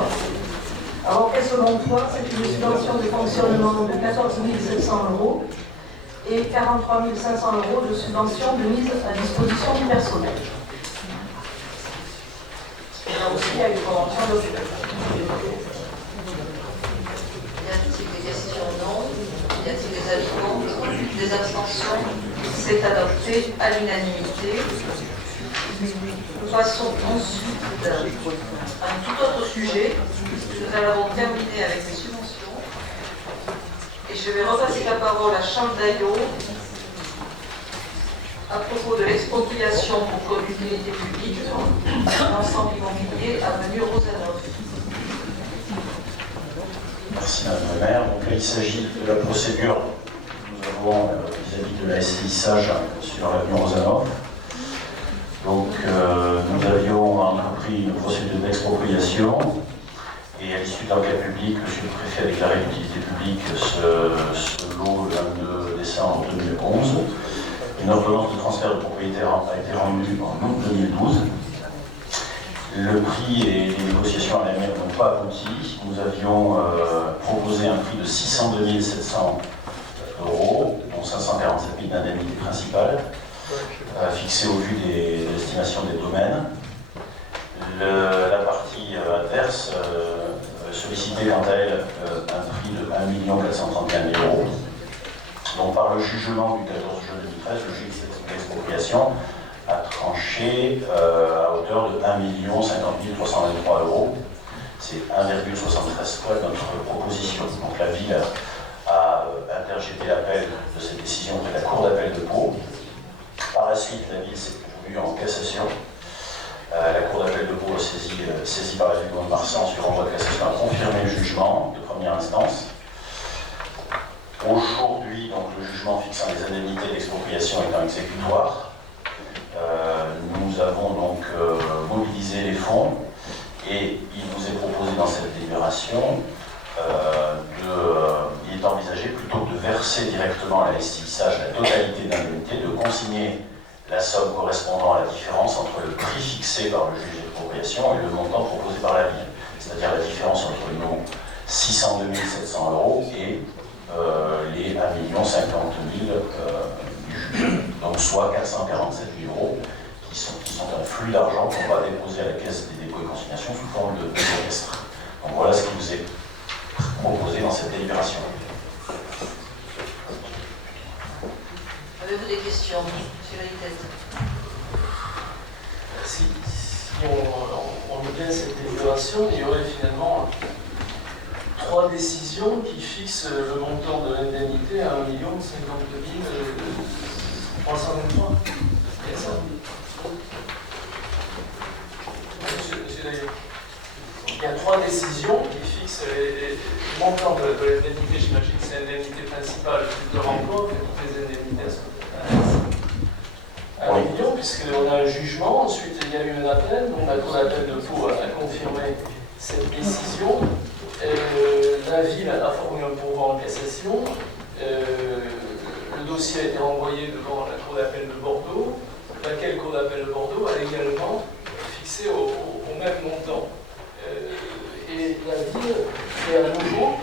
Alors, l'orchestre d'emploi, c'est une subvention de fonctionnement de 14 700 € et 43 500 € de subvention de mise à disposition du personnel. Et là aussi, il y a une convention de. Y a-t-il des questions? Non. Y a-t-il des avis contre? Des abstentions? C'est adopté à l'unanimité. Nous passons ensuite à un tout autre sujet, puisque nous avons terminé avec les subventions. Et je vais repasser la parole à Charles Daillot à propos de l'expropriation pour cause d'utilité publique d'un ensemble immobilier avenue Rosanov. Merci Madame la maire. Donc là, il s'agit de la procédure que nous avons vis-à-vis de la SCI Sage sur l'avenue Rosanov. Donc nous avions entrepris une procédure d'expropriation et à l'issue de l'enquête publique, M. le préfet a déclaré l'utilité publique ce lot le 22 décembre 2011. Une ordonnance de transfert de propriété a été rendue en août 2012. Le prix et les négociations à l'amiable n'ont pas abouti. Nous avions proposé un prix de 602 700 €, dont 547 000 d'indemnité principale, fixé au vu de l'estimation des domaines. La partie adverse sollicitait quant à elle un prix de 1 431 000 €. Donc par le jugement du 14 juin 2013, le juge de l'expropriation a tranché à hauteur de 1 050 323 €. C'est 1,73 fois notre proposition. Donc la ville a interjeté l'appel de cette décision auprès de la Cour d'appel de Pau. Par la suite, la ville s'est pourvue en cassation. La Cour d'appel de Pau, saisie par la ville de Mont-de-Marsan sur envoi de cassation, a confirmé le jugement de première instance. Aujourd'hui, donc, le jugement fixant les indemnités d'expropriation étant exécutoire, nous avons donc mobilisé les fonds et il vous est proposé dans cette délibération il est envisagé plutôt que de verser directement à la SCI Sage la totalité de l'indemnité, de consigner la somme correspondant à la différence entre le prix fixé par le juge d'expropriation et le montant proposé par la ville, c'est-à-dire la différence entre nos 602 700 € et les 1 050 000 du juge, donc soit 447 000 € qui sont un flux d'argent qu'on va déposer à la caisse des dépôts et consignations sous forme de orchestre. Donc voilà ce qui vous est proposé dans cette délibération. Avez-vous des questions, M. Laïtette? Si on met bien cette délibération, il y aurait finalement 3 décisions qui fixent le montant de l'indemnité à 1 052 323. C'est ça? Monsieur Daillot. Il y a 3 décisions qui fixent les montants de l'indemnité. J'imagine que c'est l'indemnité principale de remploi, toutes les indemnités à 1 million, puisqu'on a un jugement, ensuite il y a eu un appel, donc la Cour d'appel de Pau a confirmé cette décision. La ville a formé un pourvoi en cassation. Le dossier a été renvoyé devant la Cour d'appel de Bordeaux, laquelle Cour d'appel de Bordeaux a également fixé au même montant. Et la ville fait à nouveau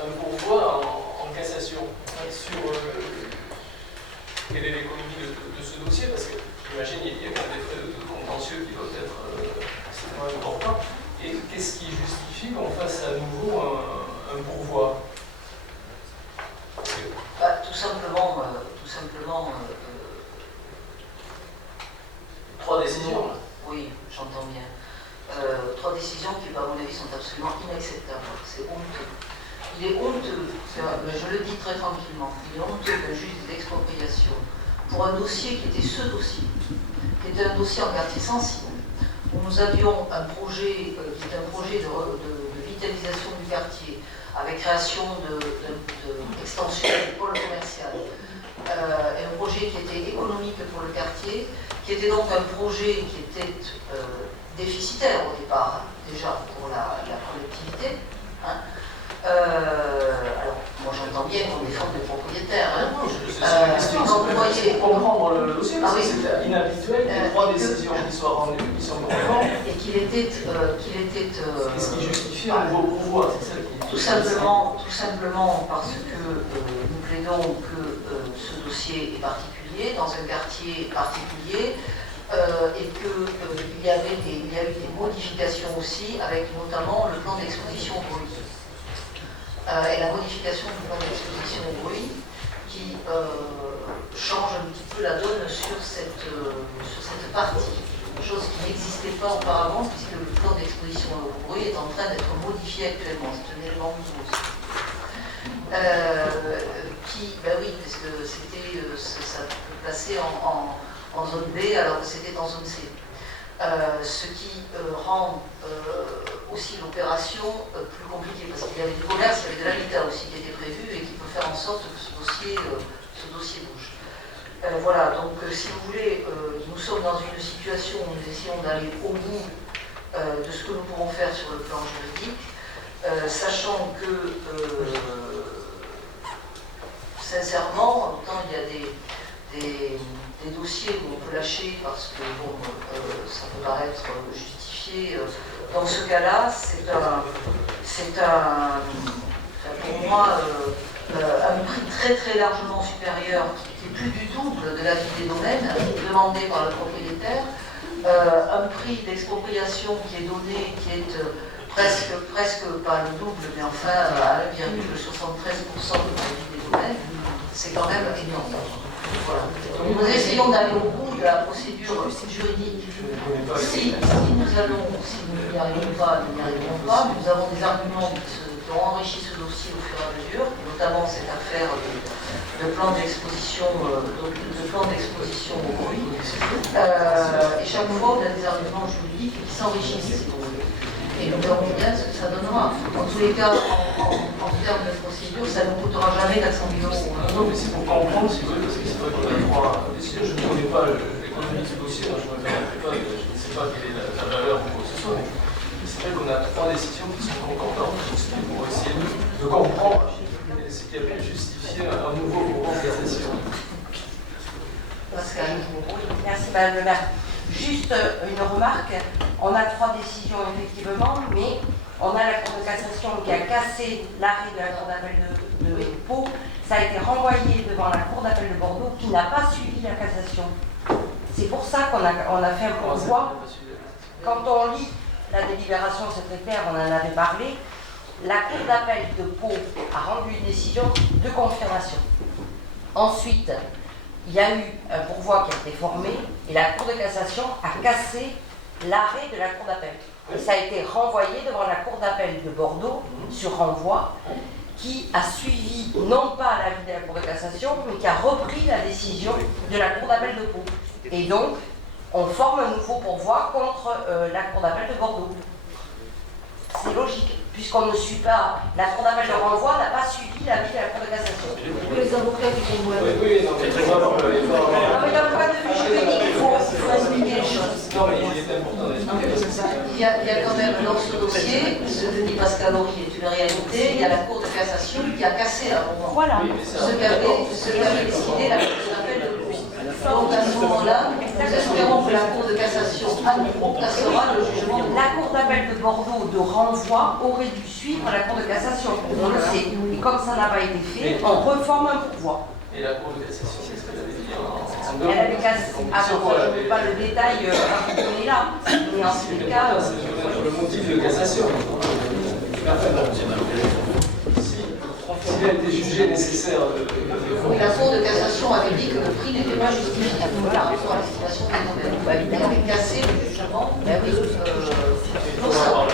un pourvoi en cassation sur quelle est l'économie de ce dossier, parce que j'imagine qu'il y a quand même des frais de contentieux qui doivent être extrêmement importants. Et qu'est-ce qui justifie qu'on fasse à nouveau un pourvoi? Tout simplement, simplement... 3 décisions. Oui, j'entends bien. 3 décisions qui, à mon avis, sont absolument inacceptables. C'est honteux. Il est honteux, je le dis très tranquillement, il est honteux qu'un juge d'expropriation, pour un dossier qui était ce dossier, qui était un dossier en quartier sensible, où nous avions un projet qui était un projet de vitalisation du quartier, avec création d'extension du pôle commercial, et un projet qui était économique pour le quartier, qui était donc un projet qui était déficitaire au départ, déjà pour la collectivité. Hein. Alors, moi j'entends bien qu'on défende les propriétaires. Hein. Quand vous voyez comprendre le dossier, parce que oui. c'était inhabituel que 3 décisions qui soient rendues, qui sont conformes. Et qu'il était. Qu'est-ce qui justifie un nouveau pouvoir, c'est ça qui... Tout simplement parce que nous plaidons que ce dossier est particulier, dans un quartier particulier, et qu'il y a eu des modifications aussi, avec notamment le plan d'exposition au bruit. Et la modification du plan d'exposition au bruit qui change un petit peu la donne sur cette partie, chose qui n'existait pas auparavant, puisque le plan d'exposition au bruit est en train d'être modifié actuellement. C'est un élément nouveau. Ben oui, parce que ça peut placer en zone B alors que c'était en zone C. Ce qui rend aussi l'opération plus compliquée, parce qu'il y avait du commerce, il y avait de l'habitat aussi qui était prévu et qui peut faire en sorte que ce dossier bouge. Voilà, donc si vous voulez, nous sommes dans une situation où nous essayons d'aller au bout de ce que nous pouvons faire sur le plan juridique, sachant que, sincèrement, autant il y a des dossiers où on peut lâcher parce que bon, ça peut paraître justifié. Dans ce cas-là, c'est pour moi un prix très très largement supérieur, qui est plus du double de l'avis des domaines demandé par le propriétaire, un prix d'expropriation qui est donné, qui est presque pas le double, mais enfin à 1,73% de l'avis des domaines, c'est quand même énorme. Voilà. Donc nous essayons d'aller au bout de la procédure juridique. Si nous n'y arrivons pas, nous n'y arriverons pas. Nous avons des arguments qui ont enrichi ce dossier au fur et à mesure, notamment cette affaire de plan d'exposition au bruit. Et chaque fois, on a des arguments juridiques qui s'enrichissent. Et nous verrons bien ce que ça donnera. En tous les cas, en termes de procédure, ça ne nous coûtera jamais 400 000 euros. Non, mais c'est pour comprendre, si vous voulez, parce que c'est vrai qu'on a 3 décisions. Je ne connais pas l'économie du dossier, donc je ne me permettrai pas, je ne sais pas quelle est la valeur ou quoi que ce soit. Mais c'est vrai qu'on a 3 décisions qui sont concordantes pour essayer de comprendre ce qui avait justifié un nouveau mouvement de cassation. Pascal. Merci Madame le maire. Juste une remarque, on a 3 décisions effectivement, mais on a la Cour de cassation qui a cassé l'arrêt de la Cour d'appel de Pau. Ça a été renvoyé devant la Cour d'appel de Bordeaux qui n'a pas suivi la cassation. C'est pour ça qu'on a fait un pourvoi. Quand on lit la délibération, c'est très clair, on en avait parlé. La Cour d'appel de Pau a rendu une décision de confirmation. Ensuite, il y a eu un pourvoi qui a été formé et la Cour de cassation a cassé l'arrêt de la Cour d'appel. Et ça a été renvoyé devant la Cour d'appel de Bordeaux sur renvoi qui a suivi non pas l'avis de la Cour de cassation mais qui a repris la décision de la Cour d'appel de Pau. Et donc, on forme un nouveau pourvoi contre la Cour d'appel de Bordeaux. C'est logique, puisqu'on ne suit pas, la Cour d'appel de renvoi n'a pas suivi l'avis de la Cour de cassation. Les avocats qui font Oui, non, mais il faut avoir Non, mais d'un point de vue juridique, il faut expliquer les choses. Non, mais il est important d'expliquer. Il y a quand même dans ce dossier, ce que dit Pascal Horry est une réalité, il y a la Cour de cassation qui a cassé à un moment. Voilà. Ce qu'avait décidé la Cour d'appel de Pau. Donc à ce moment-là, nous espérons que la Cour de cassation à nouveau cassera le jugement. La Cour d'appel de Bordeaux de renvoi aurait dû suivre la Cour de cassation. On le sait. Et comme ça n'a pas été fait, on reforme un pourvoi. Et la Cour de cassation, c'est ce qu'elle avait dit Elle avait cassé. Ah, je ne veux pas le détail donné là. Mais en tous les cas. Le motif de cassation. Si s'il a été jugé nécessaire Oui, la Cour de cassation avait dit que le prix n'était pas justifié par rapport à l'estimation des nouvelles. Elle avait cassé le jugement. Pour ça.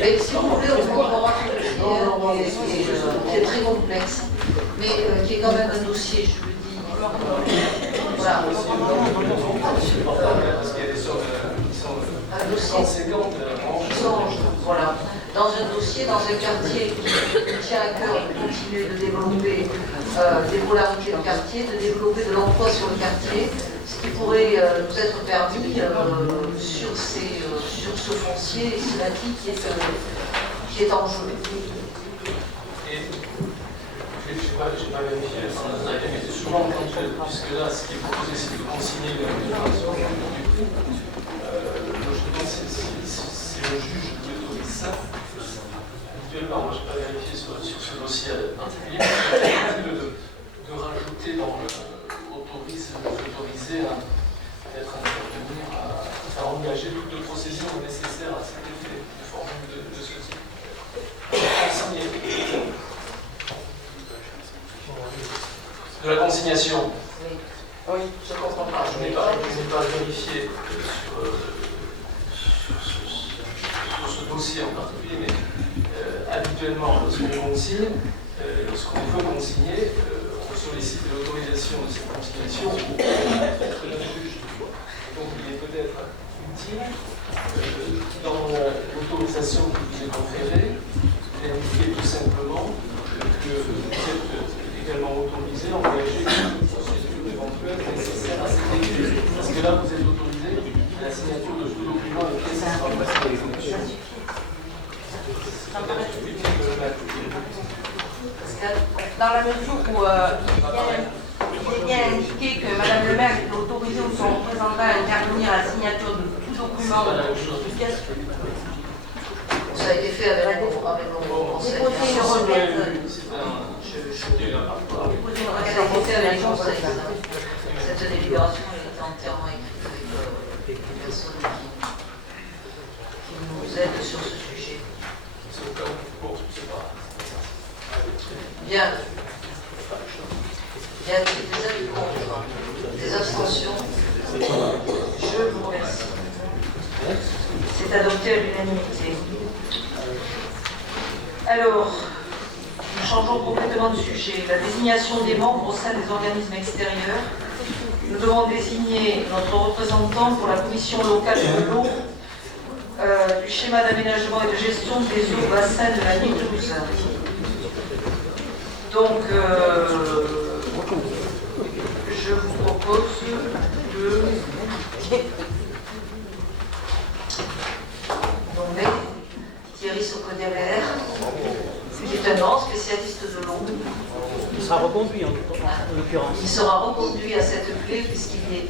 Et si vous voulez, on va qui est très complexe, mais qui est quand même un dossier, je le dis. Voilà. Parce qu'il y a des sommes qui sont conséquentes. Voilà. Dans un dossier, dans un quartier qui tient à cœur de continuer de développer des polarités de quartier, de développer de l'emploi sur le quartier, ce qui pourrait nous être permis sur ce foncier et ce bâti qui est en jeu. Et je n'ai pas vérifié, mais souvent, puisque là, ce qui est proposé, c'est de consigner l'opération du prix. Je demande si le juge autorise ça. Habituellement, moi, je n'ai pas vérifié sur ce dossier particulier, de rajouter dans autoriser à peut-être intervenir, à engager toutes les procédures nécessaires à cet effet, de formule de ce type. De la consignation. Oui, je comprends pas. Je n'ai pas vérifié sur ce dossier en particulier, mais habituellement, lorsqu'on consigne, lorsqu'on veut consigner, on sollicite l'autorisation de cette consignation au titre d'un juge. Donc il est peut-être utile, dans l'autorisation qui vous est conférée, d'indiquer tout simplement que vous êtes également autorisé à engager une procédure éventuelle nécessaire à cette étude. Parce que là, vous êtes autorisé à la signature de tout document et pièces Dans la mesure où il est bien indiqué que Madame le maire est autorisée ou son représentant à intervenir à la signature de tout document de pièces. Ça a été fait avec mon conseil. Déposer une requête. Cette délibération est entièrement écrite avec les personnes qui nous aident sur ce sujet. Bien. Il y a des avis contre, des abstentions. Je vous remercie. C'est adopté à l'unanimité. Alors, nous changeons complètement de sujet. La désignation des membres au sein des organismes extérieurs. Nous devons désigner notre représentant pour la commission locale de l'eau du schéma d'aménagement et de gestion des eaux bassins de la Toulouse. Donc, je vous propose de nommer Thierry Socodialer, qui est un grand spécialiste de l'eau. Il sera reconduit en l'occurrence. Il sera reconduit à cette clé puisqu'il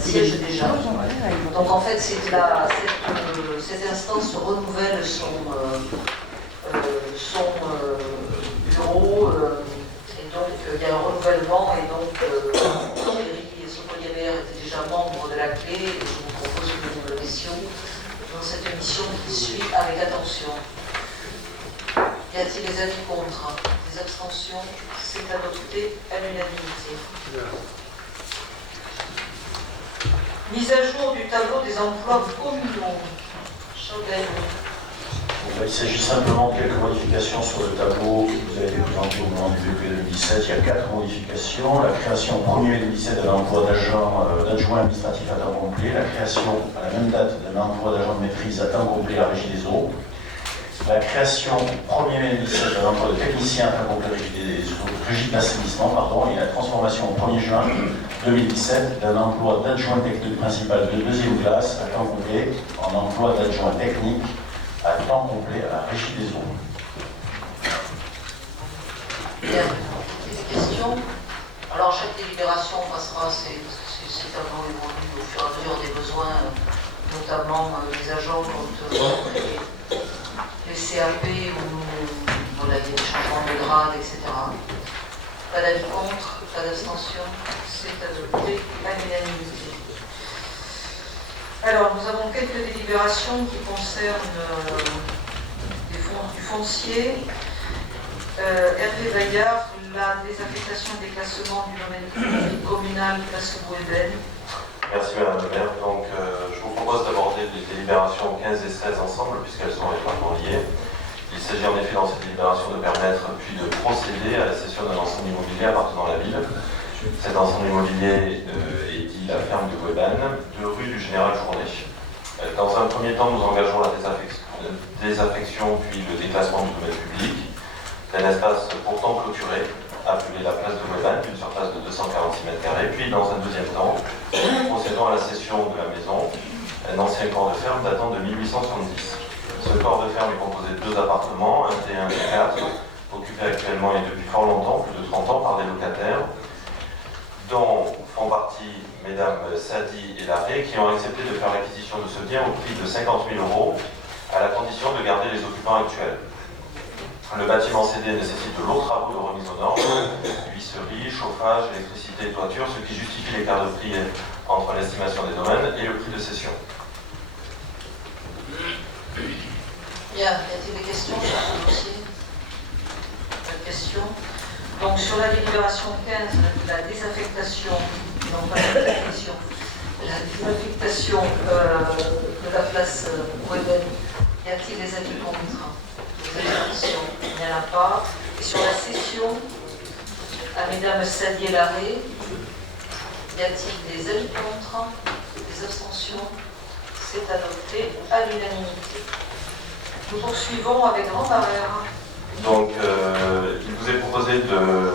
siège déjà. Donc en fait, cette instance renouvelle son bureau et donc il y a un renouvellement et donc Thierry Socodialer était déjà membre de la clé et je vous propose que nous le laissions dans cette mission qui suit avec attention. Y a-t-il des avis contre? Des abstentions? C'est adopté à l'unanimité. Mise à jour du tableau des emplois communaux. Il s'agit simplement de quelques modifications sur le tableau qui vous a été présenté au moment du BP 2017. Il y a 4 modifications. La création au 1er mai 2017 d'un emploi d'adjoint administratif à temps complet. La création à la même date d'un emploi d'agent de maîtrise à temps complet à la régie des eaux. La création au 1er mai 2017 d'un emploi de technicien à temps complet régie d'assainissement, et la transformation au 1er juin 2017 d'un emploi d'adjoint technique principal de 2e classe à temps complet en emploi d'adjoint technique à temps complet à la régie des eaux. Bien. Des questions? Alors chaque délibération passera, ces tableaux évoluent au fur et à mesure des besoins, notamment les agents contre les CAP où il y a des changements de grade, etc. Pas d'avis contre, pas d'abstention, c'est adopté à l'unanimité. Alors, nous avons quelques délibérations qui concernent du foncier. Hervé Bayard, la désaffectation et déclassement du domaine public communal Place Bouébène. Merci Madame le maire. Donc, je vous propose d'aborder les délibérations 15 et 16 ensemble, puisqu'elles sont étroitement liées. Il s'agit en effet dans cette délibération de permettre puis de procéder à la cession d'un ensemble immobilier appartenant à la ville. Cet ensemble immobilier est dit la ferme de Bouébène, 2 rue du Général Journet. Dans un premier temps, nous engageons la désaffection puis le déclassement du domaine public d'un espace pourtant clôturé, appelé la place de Bouébène, d'une surface de 246 m². Puis, dans un deuxième temps, procédons à la cession de la maison, un ancien corps de ferme datant de 1870. Ce corps de ferme est composé de 2 appartements, un T1 et 4, occupés actuellement et depuis fort longtemps, plus de 30 ans, par des locataires, dont font partie Mesdames Sadi et Larré, qui ont accepté de faire l'acquisition de ce bien au prix de 50 000 €, à la condition de garder les occupants actuels. Le bâtiment cédé nécessite de lourds travaux de remise aux normes, huisserie, chauffage, électricité et toiture, ce qui justifie l'écart de prix entre l'estimation des domaines et le prix de cession. Bien, y a-t-il des questions sur ce dossier? Pas de questions. Donc sur la délibération 15, la désaffectation, non pas la désaffectation, la désaffectation de la place Bouébène, y a-t-il des avis contre? Il n'y en a pas. Et sur la cession à Mesdames Sadi et Larré, y a-t-il des avis contre? Des abstentions? C'est adopté à l'unanimité. Nous poursuivons avec Grand Barrère. Donc, il vous est proposé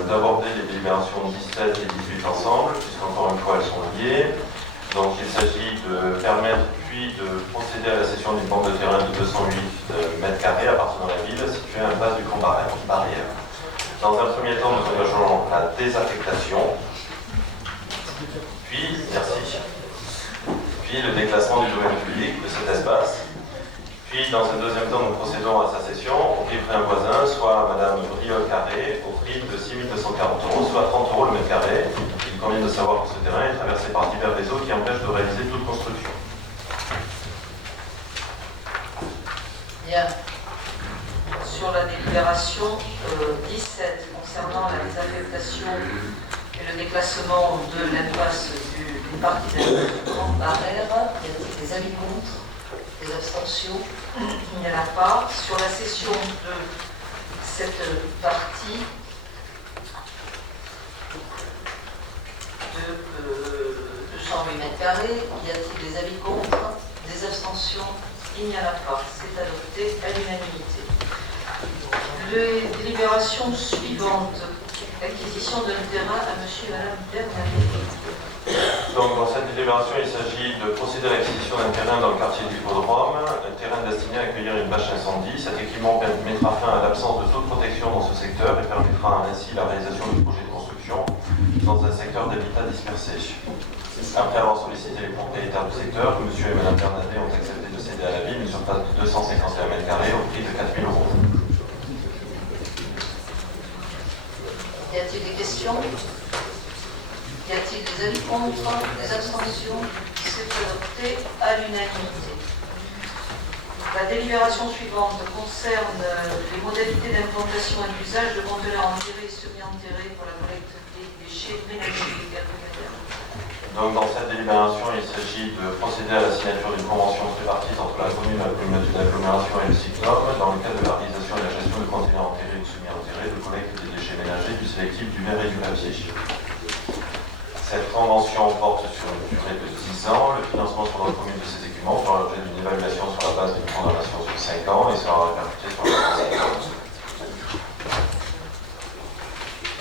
d'aborder les délibérations 17 et 18 ensemble, puisqu'encore une fois elles sont liées. Donc, il s'agit de permettre puis de procéder à la cession d'une bande de terrain de 208 m² appartenant à la ville, située à l'impasse du Grand Barrière. Dans un premier temps, nous engageons la désaffectation, puis le déclassement du domaine public de cet espace. Puis, dans un deuxième temps, nous procédons à sa cession au prix près un voisin, soit à Madame Briol-Carré, au prix de 6 240 €, soit 30 € le m². Il convient de savoir que ce terrain est traversé par divers réseaux qui empêchent de réaliser toute construction. Bien. Sur la délibération 17, concernant la désaffectation et le déclassement de l'impasse d'une partie de Grand Barrère, y a-t-il des avis contre? Des abstentions? Il n'y en a pas. Sur la cession de cette partie de 208 m², y a-t-il des avis contre? Des abstentions? Il n'y en a pas. C'est adopté à l'unanimité. Les délibérations suivantes. Acquisition d'un terrain à monsieur et madame Bernadette. Donc, dans cette délibération, il s'agit de procéder à l'acquisition d'un terrain dans le quartier du Hippodrome, un terrain destiné à accueillir une bâche incendie. Cet équipement mettra fin à l'absence de toute protection dans ce secteur et permettra ainsi la réalisation de projets de construction dans un secteur d'habitat dispersé. Après avoir sollicité les propriétaires du secteur, M. et Mme Bernadette ont accepté de céder à la ville une surface de 251 m² au prix de 4 000 €. Y a-t-il des questions? Y a-t-il des avis contre? Des abstentions? C'est adopté à l'unanimité. La délibération suivante concerne les modalités d'implantation et d'usage de conteneurs enterrés et semi-enterrés pour la collecte des déchets ménagers. Donc, dans cette délibération, il s'agit de procéder à la signature d'une convention tripartite entre la commune, la communauté d'agglomération et le CICNOM dans le cadre de la réalisation et de la gestion de conteneurs enterrés ou semi-enterrés de collecte des déchets ménagers, du sélectif, du verre et du papier. Cette convention porte sur une durée de 10 ans. Le financement sur la commune de ces équipements fera l'objet d'une évaluation sur la base d'une programmation sur 5 ans et sera répercuté sur le plan.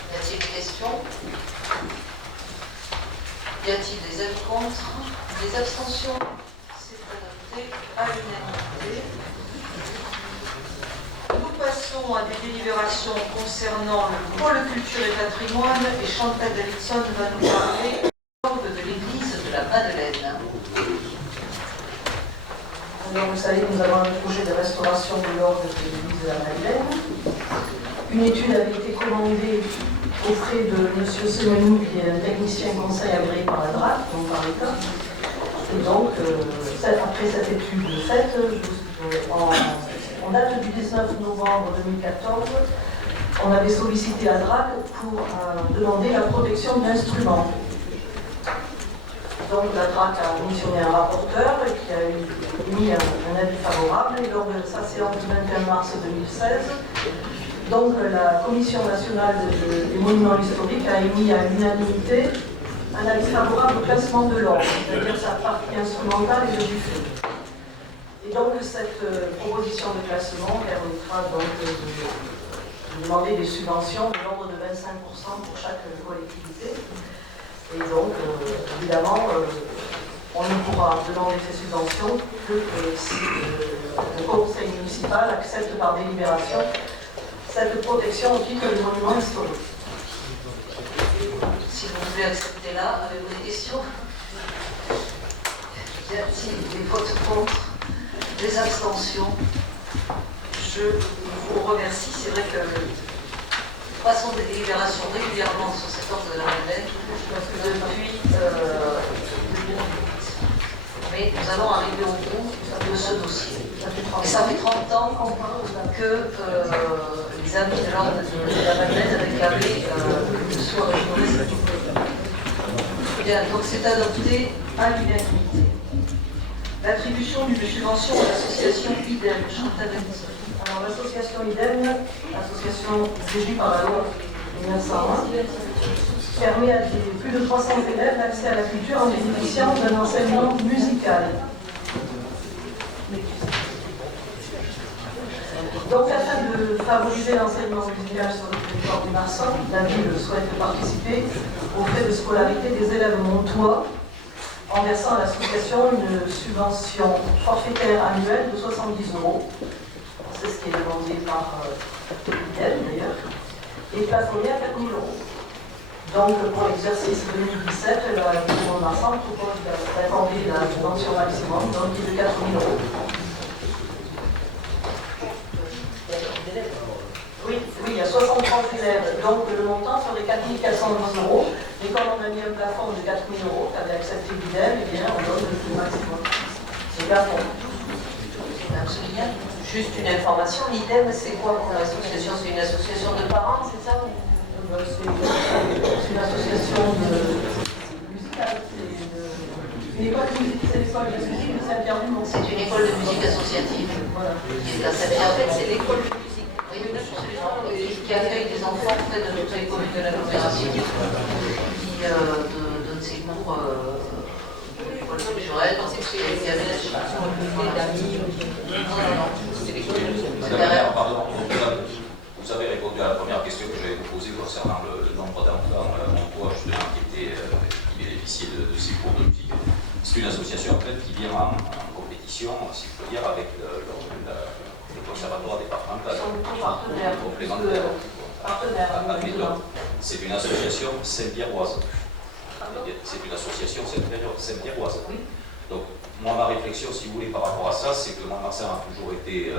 Y a-t-il des questions? Y a-t-il des avis contre? Des abstentions? C'est adopté à l'unanimité. Nous passons à des délibérations concernant le pôle culture et patrimoine et Chantal Davidson va nous parler de l'église de la Madeleine. Alors, vous savez, nous avons un projet de restauration de l'orgue de l'église de la Madeleine. Une étude avait été commandée aux frais de M. Semenou, qui est un technicien conseil agréé par la DRAC, donc par l'État. Et donc, après cette étude faite, en date du 19 novembre 2014, on avait sollicité la DRAC pour demander la protection de l'instrument. Donc la DRAC a missionné un rapporteur qui a émis un avis favorable et lors de sa séance du 21 mars 2016, donc la Commission nationale des monuments historiques a émis à l'unanimité un avis favorable au classement de l'ordre, c'est-à-dire sa partie instrumentale et le buffet. Et donc cette proposition de classement permettra donc de demander des subventions de l'ordre de 25% pour chaque collectivité. Et donc, évidemment, on ne pourra demander ces subventions que si le conseil municipal accepte par délibération cette protection au titre du monument historique. Si vous voulez accepter là, avez-vous des questions? Merci. Les votes contre, les abstentions. Je vous remercie. C'est vrai que nous passons des délibérations régulièrement sur cet ordre de la Madeleine depuis 2008. Mais nous allons arriver au bout de ce dossier. Et ça fait 30 ans que les amis de l'ordre de la Madeleine réclamaient que soit restauré. Bien, donc c'est adopté à l'unanimité. L'attribution d'une subvention à l'association IDEM, Chantal. Alors l'association IDEM, l'association régie par la loi 1901, permet à plus de 300 élèves l'accès à la culture en bénéficiant d'un enseignement musical. Donc afin de favoriser l'enseignement musical sur le territoire du Marsan, la ville souhaite participer aux frais de scolarité des élèves montois en versant à l'association une subvention forfaitaire annuelle de 70 €. C'est ce qui est demandé par l'IDEM d'ailleurs, et plafonné à 4 000 €. Donc pour l'exercice 2017, la ville de Marsan propose d'accorder la subvention maximum, donc qui est de 4 000 €. Oui, il y a 63 élèves, donc le montant serait 4 410 €. Mais comme on a mis un plafond de 4 000 € qu'avait accepté l'IDEM, eh bien on donne le maximum. C'est plafond. Juste une information, l'IDEM c'est quoi pour l'association? C'est une association de parents, c'est ça? C'est une association musicale. C'est l'école de musique de Saint-Pierre-du-Mont. C'est une école de musique associative. Voilà. Qui est à Saint-Pierre. En fait, c'est l'école de musique qui accueille des enfants en fait, de toutes les communes de l'agglomération, qui donne ses cours de l'école culturelle, dans ses d'amis. Madame, pardon, vous avez répondu à la première question que j'avais posée concernant le nombre d'enfants montois justement qui bénéficiaient de ces cours de musique. C'est une association en fait qui vient en compétition, si je peux dire, avec le conservatoire départemental. Complémentaire. C'est une association saint-pierroise. C'est une association saint-pierroise. Donc, moi, ma réflexion, si vous voulez, par rapport à ça, c'est que Mont-de-Marsan a toujours été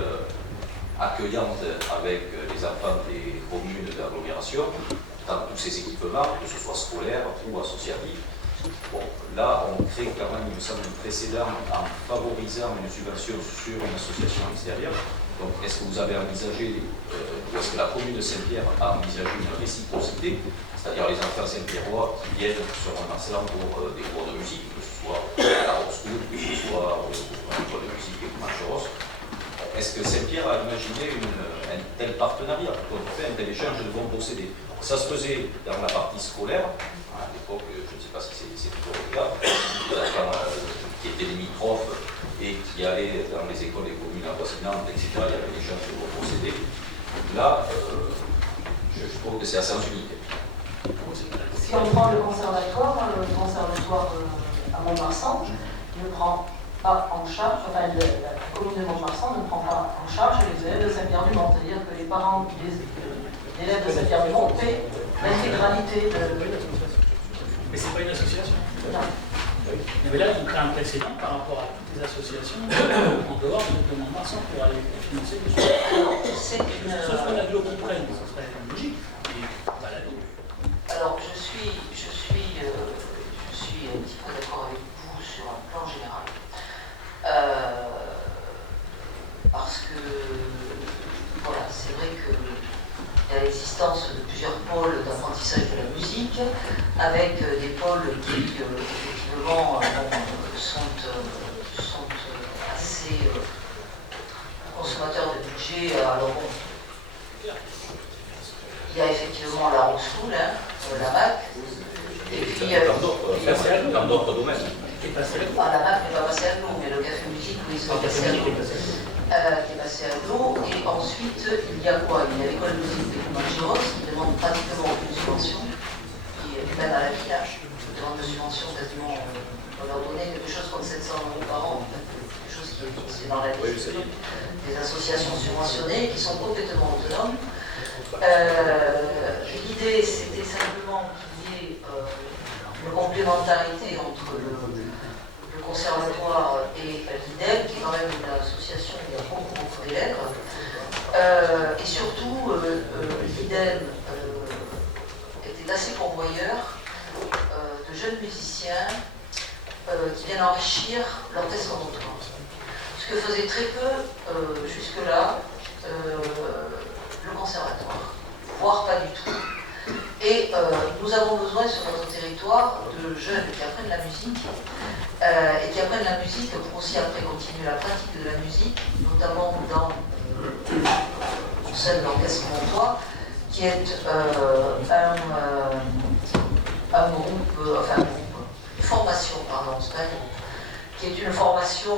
accueillante avec les enfants des communes de l'agglomération, dans tous ces équipements, que ce soit scolaire ou associatif. Bon, là, on crée quand même, il me semble, un précédent en favorisant une subvention sur une association extérieure. Donc, est-ce que vous avez envisagé, ou est-ce que la commune de Saint-Pierre a envisagé une réciprocité, c'est-à-dire les enfants saint-pierrois qui viennent sur Mont-de-Marsan pour des cours de musique, que ce soit à la Rock School, que ce soit à l'école de musique et Mancheros. Est-ce que Saint-Pierre a imaginé un tel partenariat, un tel échange de bons procédés? Ça se faisait dans la partie scolaire, à l'époque, je ne sais pas si c'est toujours le cas, qui étaient limitrophes et qui allaient dans les écoles des communes avoisinantes, etc. Il y avait des échanges de bons procédés. Là, je trouve que c'est à sens unique. Si on prend le conservatoire à Mont-de-Marsan ne prend pas en charge, enfin la commune de Mont-de-Marsan ne prend pas en charge les élèves de Saint-Pierre-du-Mont, c'est-à-dire que les parents des élèves de Saint-Pierre-du-Mont paient l'intégralité de... Mais c'est pas une association. Non. Mais là, on crée un précédent par rapport à toutes les associations en dehors de Mont-de-Marsan pour aller financer le sujet. Sauf que la Glo qui prenne, ça serait logique. Pas la Glo. Alors, je suis un petit peu d'accord avec vous sur un plan général. Parce que, voilà, c'est vrai qu'il y y a l'existence de plusieurs pôles d'apprentissage de la musique, avec des pôles qui, effectivement, sont assez consommateurs de budget. Alors bon, il y a effectivement la Rock School, la MAC, et puis... dans d'autres domaines. La MAC n'est pas passée à l'eau, mais le café musique, oui, c'est passé à l'eau. Qui est passé à l'eau, et ensuite, il y a quoi? Il y a l'école de musique de Mangiros, qui demande pratiquement aucune subvention, qui est même à la village, qui demande une subvention quasiment, on va leur donner quelque chose comme 700 € par an, en fait, quelque chose qui est dans la liste des associations subventionnées, qui sont complètement autonomes. L'idée, c'était simplement qu'il y ait une complémentarité entre le conservatoire et l'IDEM, qui est quand même une association où il y a beaucoup d'élèves. Et surtout, l'IDEM était assez pourvoyeur de jeunes musiciens qui viennent enrichir l'orchestre contemporain. Ce que faisait très peu, jusque-là, le conservatoire, voire pas du tout. Et nous avons besoin sur notre territoire de jeunes qui apprennent la musique et qui apprennent la musique pour aussi après continuer la pratique de la musique, notamment dans au sein de l'orchestre montois, qui est une formation, pardon, c'est pas un groupe, qui est une formation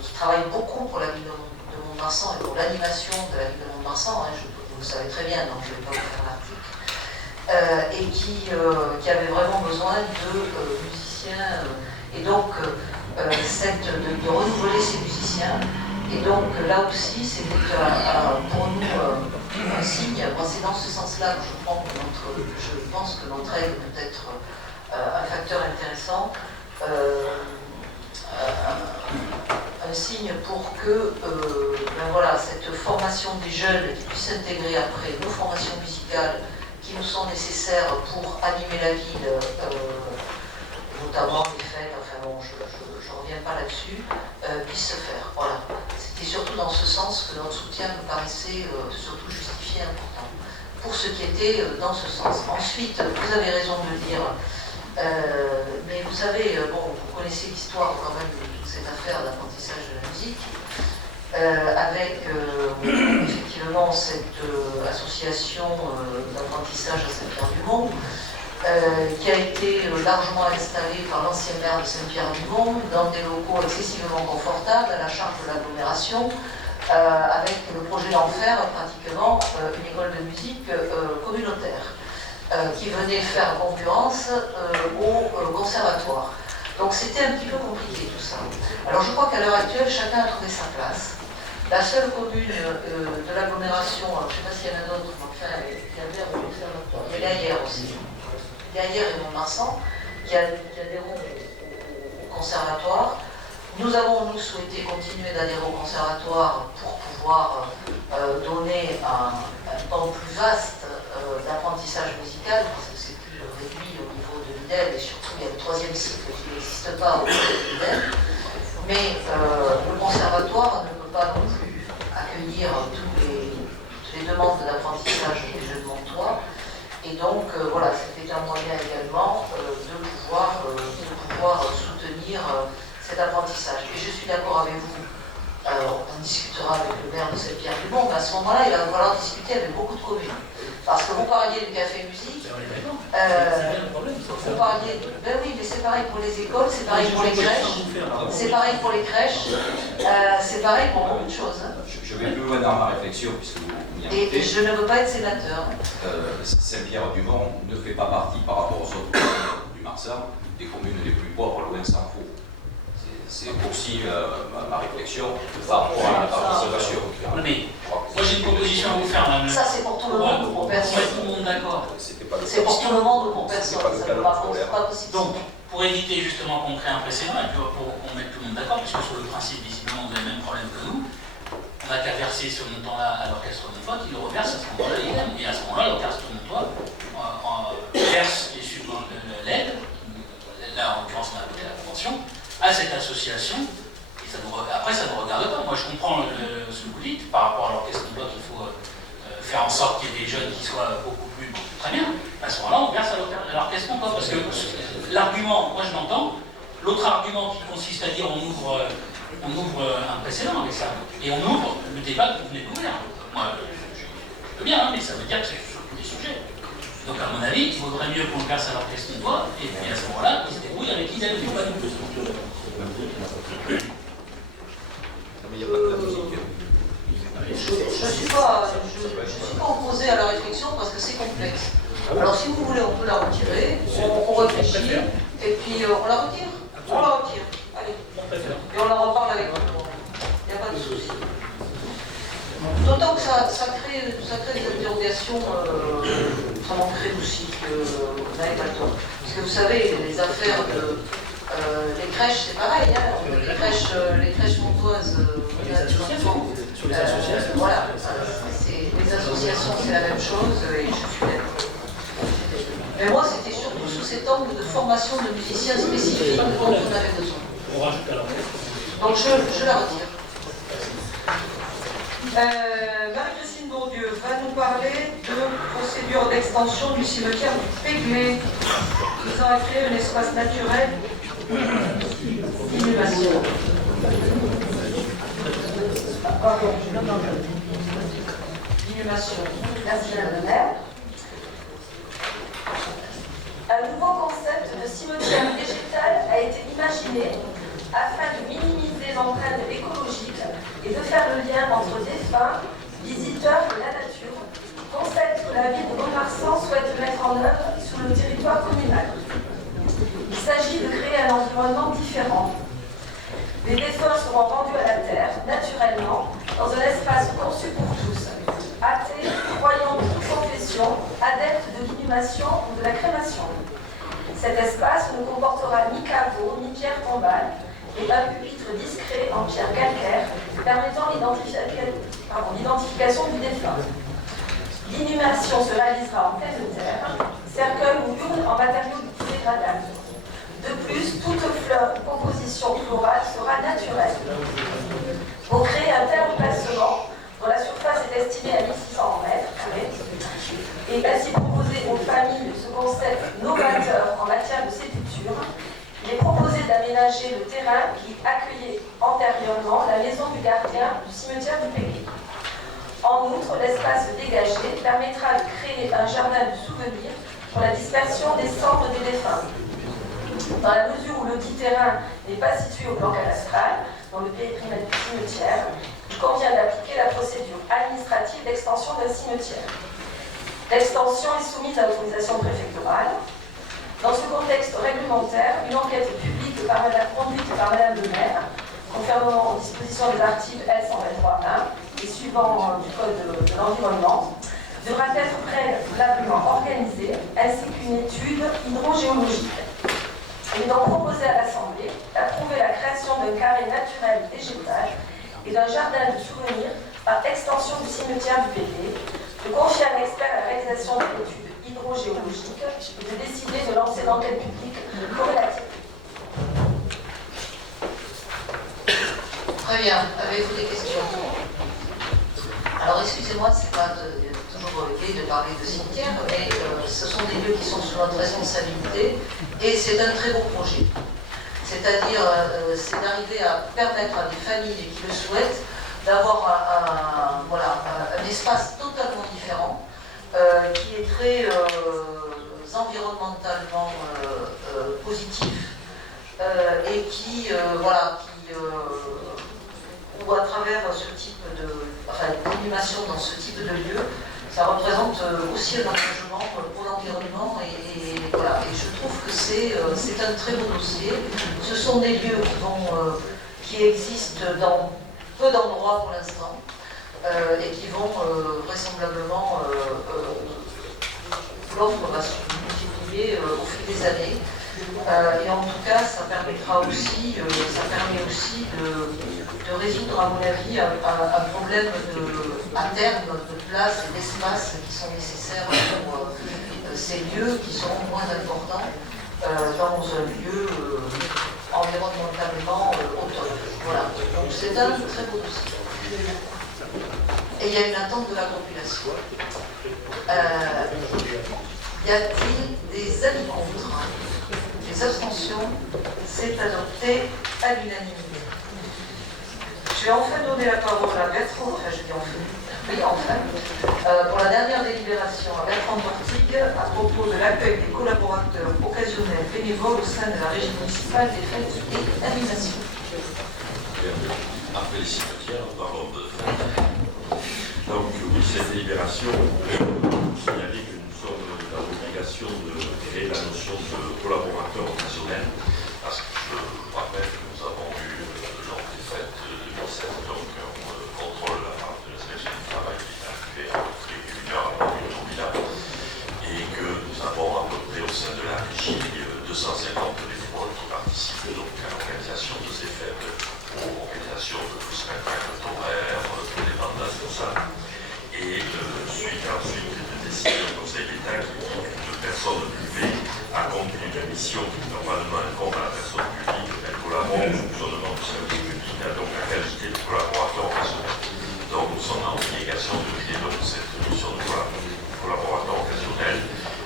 qui travaille beaucoup pour la ville de Mont-de-Marsan et pour l'animation de la ville de Mont-de-Marsan, vous le savez très bien, donc je ne vais pas vous faire l'article. Et qui avait vraiment besoin de musiciens, et donc de renouveler ces musiciens. Et donc là aussi, c'était pour nous un signe. Moi, c'est dans ce sens-là que je pense que notre aide peut être un facteur intéressant, un signe pour que voilà, cette formation des jeunes qui puissent intégrer après nos formations musicales qui nous sont nécessaires pour animer la ville, notamment les fêtes, enfin bon, je ne reviens pas là-dessus, puisse se faire. Voilà. C'était surtout dans ce sens que notre soutien me paraissait surtout justifié et important, pour ce qui était dans ce sens. Ensuite, vous avez raison de le dire, mais vous savez, bon, vous connaissez l'histoire quand même de toute cette affaire d'apprentissage de la musique, avec effectivement cette association d'apprentissage à Saint-Pierre-du-Mont, qui a été largement installée par l'ancien maire de Saint-Pierre-du-Mont dans des locaux excessivement confortables à la charge de l'agglomération, avec le projet d'en faire pratiquement une école de musique communautaire, qui venait faire concurrence au conservatoire. Donc c'était un petit peu compliqué tout ça. Alors je crois qu'à l'heure actuelle, chacun a trouvé sa place. La seule commune de l'agglomération, je ne sais pas s'il y en a d'autres, mais enfin, il y a Gaillère aussi. Gaillère et Mont-de-Marsan, qui adhérent au conservatoire. Nous avons, nous, souhaité continuer d'adhérer au conservatoire pour pouvoir donner un temps plus vaste d'apprentissage musical, parce que c'est plus réduit au niveau de l'IDEM, et surtout il y a le troisième cycle qui n'existe pas au niveau de l'IDEM. Mais le conservatoire ne peut pas non plus accueillir toutes les demandes d'apprentissage des jeunes montois. Et donc voilà, c'était un moyen également de pouvoir soutenir cet apprentissage. Et je suis d'accord avec vous, on discutera avec le maire de Saint-Pierre-du-Mont, mais à ce moment-là, il va falloir discuter avec beaucoup de communes. Parce que vous parliez du café musique, vous parliez de... Ben oui, mais c'est pareil pour les écoles, c'est pareil pour les crèches, c'est pareil pour les crèches, c'est pareil pour beaucoup de choses. Je vais plus loin dans ma réflexion, puisque vous m'y invitez. Et je ne veux pas être sénateur. Saint-Pierre-du-Mont ne fait pas partie, par rapport aux autres communes du Marsan, des communes les plus pauvres, loin s'en faut. C'est aussi ma réflexion par rapport à la participation. Mais moi j'ai une proposition à vous faire. Ça c'est pour tout le monde ou pour personne. Pour mettre tout le monde d'accord. C'est pour tout le monde ou pour personne. Ça ne va pas possible. Donc, pour éviter justement qu'on crée un précédent et puis pour qu'on mette tout le monde d'accord, puisque sur le principe, visiblement, vous avez le même problème que nous, on n'a qu'à verser ce montant-là à l'orchestre montois qui le reverse à ce moment-là. Et à ce moment-là, l'orchestre montois verse l'aide, là en l'occurrence on a appelé la convention, à cette association. Et après, ça ne nous regarde pas. Moi, je comprends ce que vous dites par rapport à l'orchestre montois qu'il faut faire en sorte qu'il y ait des jeunes qui soit beaucoup plus très bien, à ce moment-là, on verse à l'orchestre encore. Parce que l'argument, moi je l'entends, l'autre argument qui consiste à dire on ouvre un précédent avec ça, et on ouvre le débat que vous venez d'ouvrir. Moi, je veux bien, hein, mais ça veut dire que c'est sur tous les sujets. Donc à mon avis, il vaudrait mieux qu'on le verse à l'orchestre une fois, et puis à ce moment-là, ils se débrouillent avec qui ils aiment. Mais il n'y a pas de la musique. Je ne suis pas opposée à la réflexion parce que c'est complexe. Alors si vous voulez, on peut la retirer, on réfléchit, et puis on la retire. On la retire. Allez. Et on en reparle avec tout le monde. Il n'y a pas de souci. D'autant que ça crée des interrogations, ça m'en crée aussi que vous n'avez pas le temps. Parce que vous savez, les affaires de... les crèches, c'est pareil, hein. Les crèches montoises, sur les associations. Voilà, les associations, c'est la même chose, et je suis d'accord. Mais moi, c'était surtout sous cet angle de formation de musiciens spécifiques dont on avait besoin. On rajoute alors. Donc je la retire. Marie-Christine Bourdieu va nous parler de procédure d'extension du cimetière du Péglé, visant à créer un espace naturel d'inhumation. D'inhumation. Merci Madame le maire. Un nouveau concept de cimetière végétal a été imaginé afin de minimiser l'empreinte écologique et de faire le lien entre défunts, visiteurs et la nature, concept que la ville de Mont-de-Marsan souhaite mettre en œuvre sur le territoire communal. Il s'agit de créer un environnement différent. Les défunts seront rendus à la terre, naturellement, dans un espace conçu pour tous, athées, croyants de toute confession, adeptes de l'inhumation ou de la crémation. Cet espace ne comportera ni caveau, ni pierre tombale, et un pupitre discret en pierre calcaire permettant l'identification du défunt. L'inhumation se réalisera en pleine terre, cercueil ou urne en matériaux biodégradables. De plus, toute fleur ou composition florale sera naturelle. Pour créer un tel emplacement, dont la surface est estimée à 1600 mètres carrés, et ainsi proposer aux familles ce concept novateur en matière de sépulture, il est proposé d'aménager le terrain qui accueillait antérieurement la maison du gardien du cimetière du Pégué. En outre, l'espace dégagé permettra de créer un jardin de souvenirs pour la dispersion des cendres des défunts. Dans la mesure où le dit terrain n'est pas situé au plan cadastral, dans le périmètre du cimetière, il convient d'appliquer la procédure administrative d'extension d'un cimetière. L'extension est soumise à l'autorisation préfectorale. Dans ce contexte réglementaire, une enquête publique conduite par Madame le maire, conformément aux dispositions des articles L123.1 et suivant du Code de l'environnement, devra être préalablement organisée, ainsi qu'une étude hydrogéologique. Il est donc proposé à l'Assemblée d'approuver la création d'un carré naturel végétal et d'un jardin de souvenirs par extension du cimetière du Pégué, de confier à un expert la réalisation de l'étude hydrogéologique et de décider de lancer l'enquête publique corrélative. Très bien. Avez-vous des questions? Alors excusez-moi, c'est pas toujours gai de parler de cimetière, mais ce sont des lieux qui sont sous notre responsabilité et c'est un très beau projet. C'est-à-dire, c'est d'arriver à permettre à des familles qui le souhaitent d'avoir un espace totalement différent, qui est très environnementalement positif et où à travers ce type d'inhumation dans ce type de lieu, ça représente aussi un engagement pour l'environnement et je trouve que c'est un très beau dossier. Ce sont des lieux qui existent dans peu d'endroits pour l'instant et qui vont vraisemblablement l'offre va se multiplier au fil des années. Et en tout cas, ça permet aussi de résoudre, à mon avis, un problème à terme de place et d'espace qui sont nécessaires pour ces lieux qui sont moins importants dans un lieu environnementalement autonome. Voilà. Donc c'est un très beau dossier. Et il y a une attente de la population. Y a-t-il des avis contre? Les abstentions? C'est adopté à l'unanimité. Je vais enfin donner la parole à Bertrand, enfin je dis enfin, oui enfin, pour la dernière délibération à Bertrand Dortig à propos de l'accueil des collaborateurs occasionnels bénévoles au sein de la régie municipale des fêtes et animations. Après les cimetières, parlons de fêtes. Donc oui, cette délibération, signaler que nous sommes dans l'obligation de créer la notion de collaborateur occasionnel, parce que je rappelle que nous avons eu lors des fêtes 2007 donc un contrôle de la part de l'inspection du travail qui est arrivé à peu près 1 heure avant le jubilat, et que nous avons à peu près au sein de la régie 250 bénévoles qui participent donc à l'organisation de ces fêtes, aux organisations de tout spectacle horaire, pour les mandats, tout ça. Et suite ensuite de décision du Conseil d'État qui dit qu'une personne privée accomplit une mission qui normalement incombe à la personne publique, elle collabore au fonctionnement du service public, a donc la qualité de collaborateur occasionnel. Donc nous sommes en obligation de créer donc cette mission de collaborateur occasionnel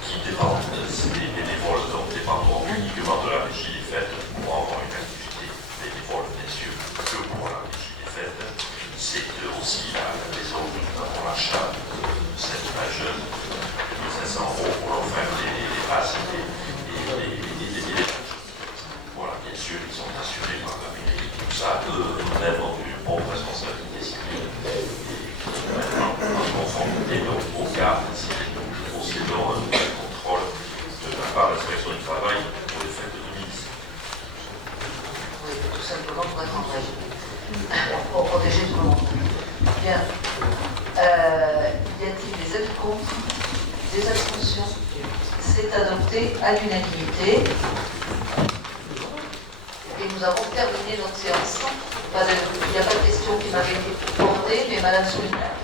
qui dépend des bénévoles, donc dépendront uniquement de la régie des fêtes pour avoir une activité bénévole, bien sûr, que pour la régie des fêtes. C'est aussi la maison où nous avons l'achat de cette majeure de 1500 € pour leur faire des passes et des voilà, bien sûr, ils sont assurés par la mairie, tout ça, eux-mêmes ont une propre responsabilité civile et maintenant en conformité donc au cas si nous procédons à un contrôle de la part de l'inspection du travail pour les fêtes de 2017. Oui, tout simplement pour être en règle. Pour protéger tout le monde. Bien. Y a-t-il des avis contre? Des abstentions? C'est adopté à l'unanimité. Et nous avons terminé notre séance. Il n'y a pas de question qui m'avait été portée, mais Madame Soulignard.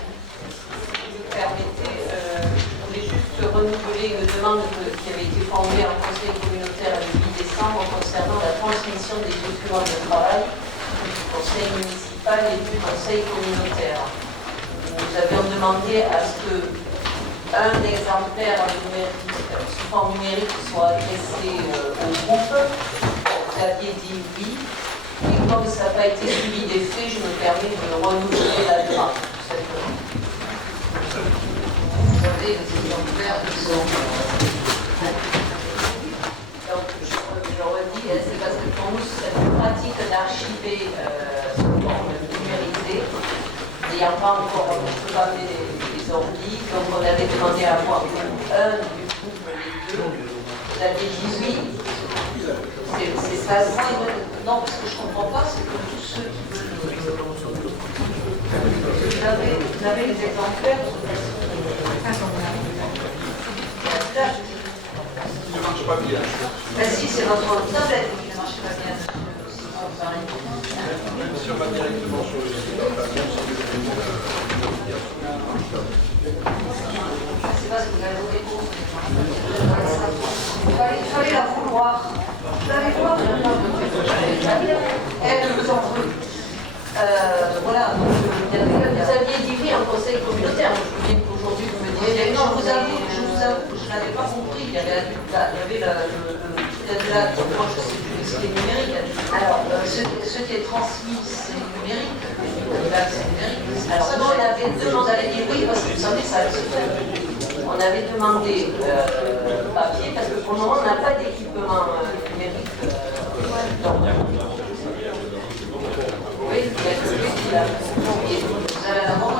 Si vous permettez, je voulais juste renouveler une demande qui avait été formulée en conseil communautaire le 8 décembre concernant la transmission des documents de travail du conseil municipal et du conseil communautaire. Nous avions demandé à ce qu'un exemplaire numérique, sous forme numérique soit adressé au groupe. Vous aviez dit oui. Et comme ça n'a pas été suivi des faits, je me permets de renouveler la demande. Vous avez les exemplaires qui sont. Donc, je redis, c'est parce que pour nous, c'est une pratique d'archiver sous forme numérisée, n'ayant pas encore, on ne peut pas faire des ordi, donc on avait demandé à avoir un du couple, les deux. Vous aviez dit oui. C'est ça. Non, ce que je ne comprends pas, c'est que tous ceux qui veulent. Vous avez les exemplaires. Il ne marche pas bien. Ben si, c'est votre tablette qui ne marche pas bien. Si on va directement sur le site, on va bien sur le c'est parce que vous avez voté contre. Il fallait la vouloir. Vous allez voir. Elle vous en prie. Voilà. Vous aviez dit oui en conseil communautaire. Je vous dis qu'aujourd'hui, vous me disiez non, je vous avoue, je n'avais pas compris. Il y avait le moi je sais plus ce qui est numérique. Alors, ce qui est transmis, c'est numérique. Là, c'est numérique. Alors, nous, on avait demandé, vous allez dire oui, parce que vous savez, ça se fait. On avait demandé papier, parce que pour le moment, on n'a pas d'équipement numérique. Donc, oui, il y a vous allez l'avoir.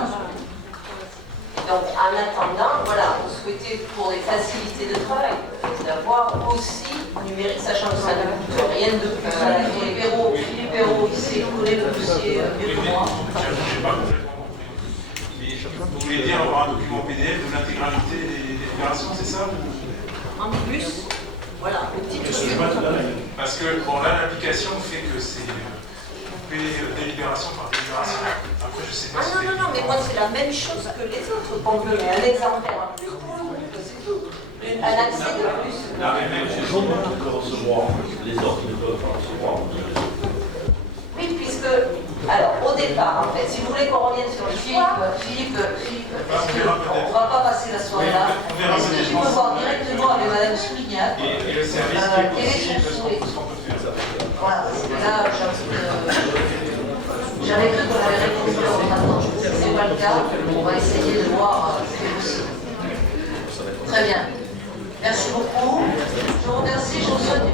Donc, en attendant, voilà, on souhaitait, pour les facilités de travail, d'avoir aussi numérique, sachant que ça ne coûte rien de plus. Voilà, Philippe Hérault, il s'est collé le dossier mieux que moi. Vous voulez dire avoir un document PDF de l'intégralité des déclarations, c'est ça? En plus, voilà, le petit dossier. Parce que, bon, là, l'application fait que c'est délibération par délibération. Après, je sais pas si... Non, mais moi, c'est la même chose que les autres. On veut un exemplaire en plus pour le groupe, c'est tout. Un accès de plus. Non, mais même les gens peuvent recevoir, les autres ne peuvent pas recevoir. Oui, puisque, alors, au départ, en fait, si vous voulez qu'on revienne sur l'histoire... Philippe, on ne va pas passer la soirée là. Est-ce que tu peux voir directement avec Madame Sourignac Et le service quel est son souhait? Voilà, parce que là, j'avais cru qu'on avait répondu à votre attente. Si ce n'est pas le cas, on va essayer de voir ce qui est possible. Très bien. Merci beaucoup. Je vous remercie. Je vous souhaite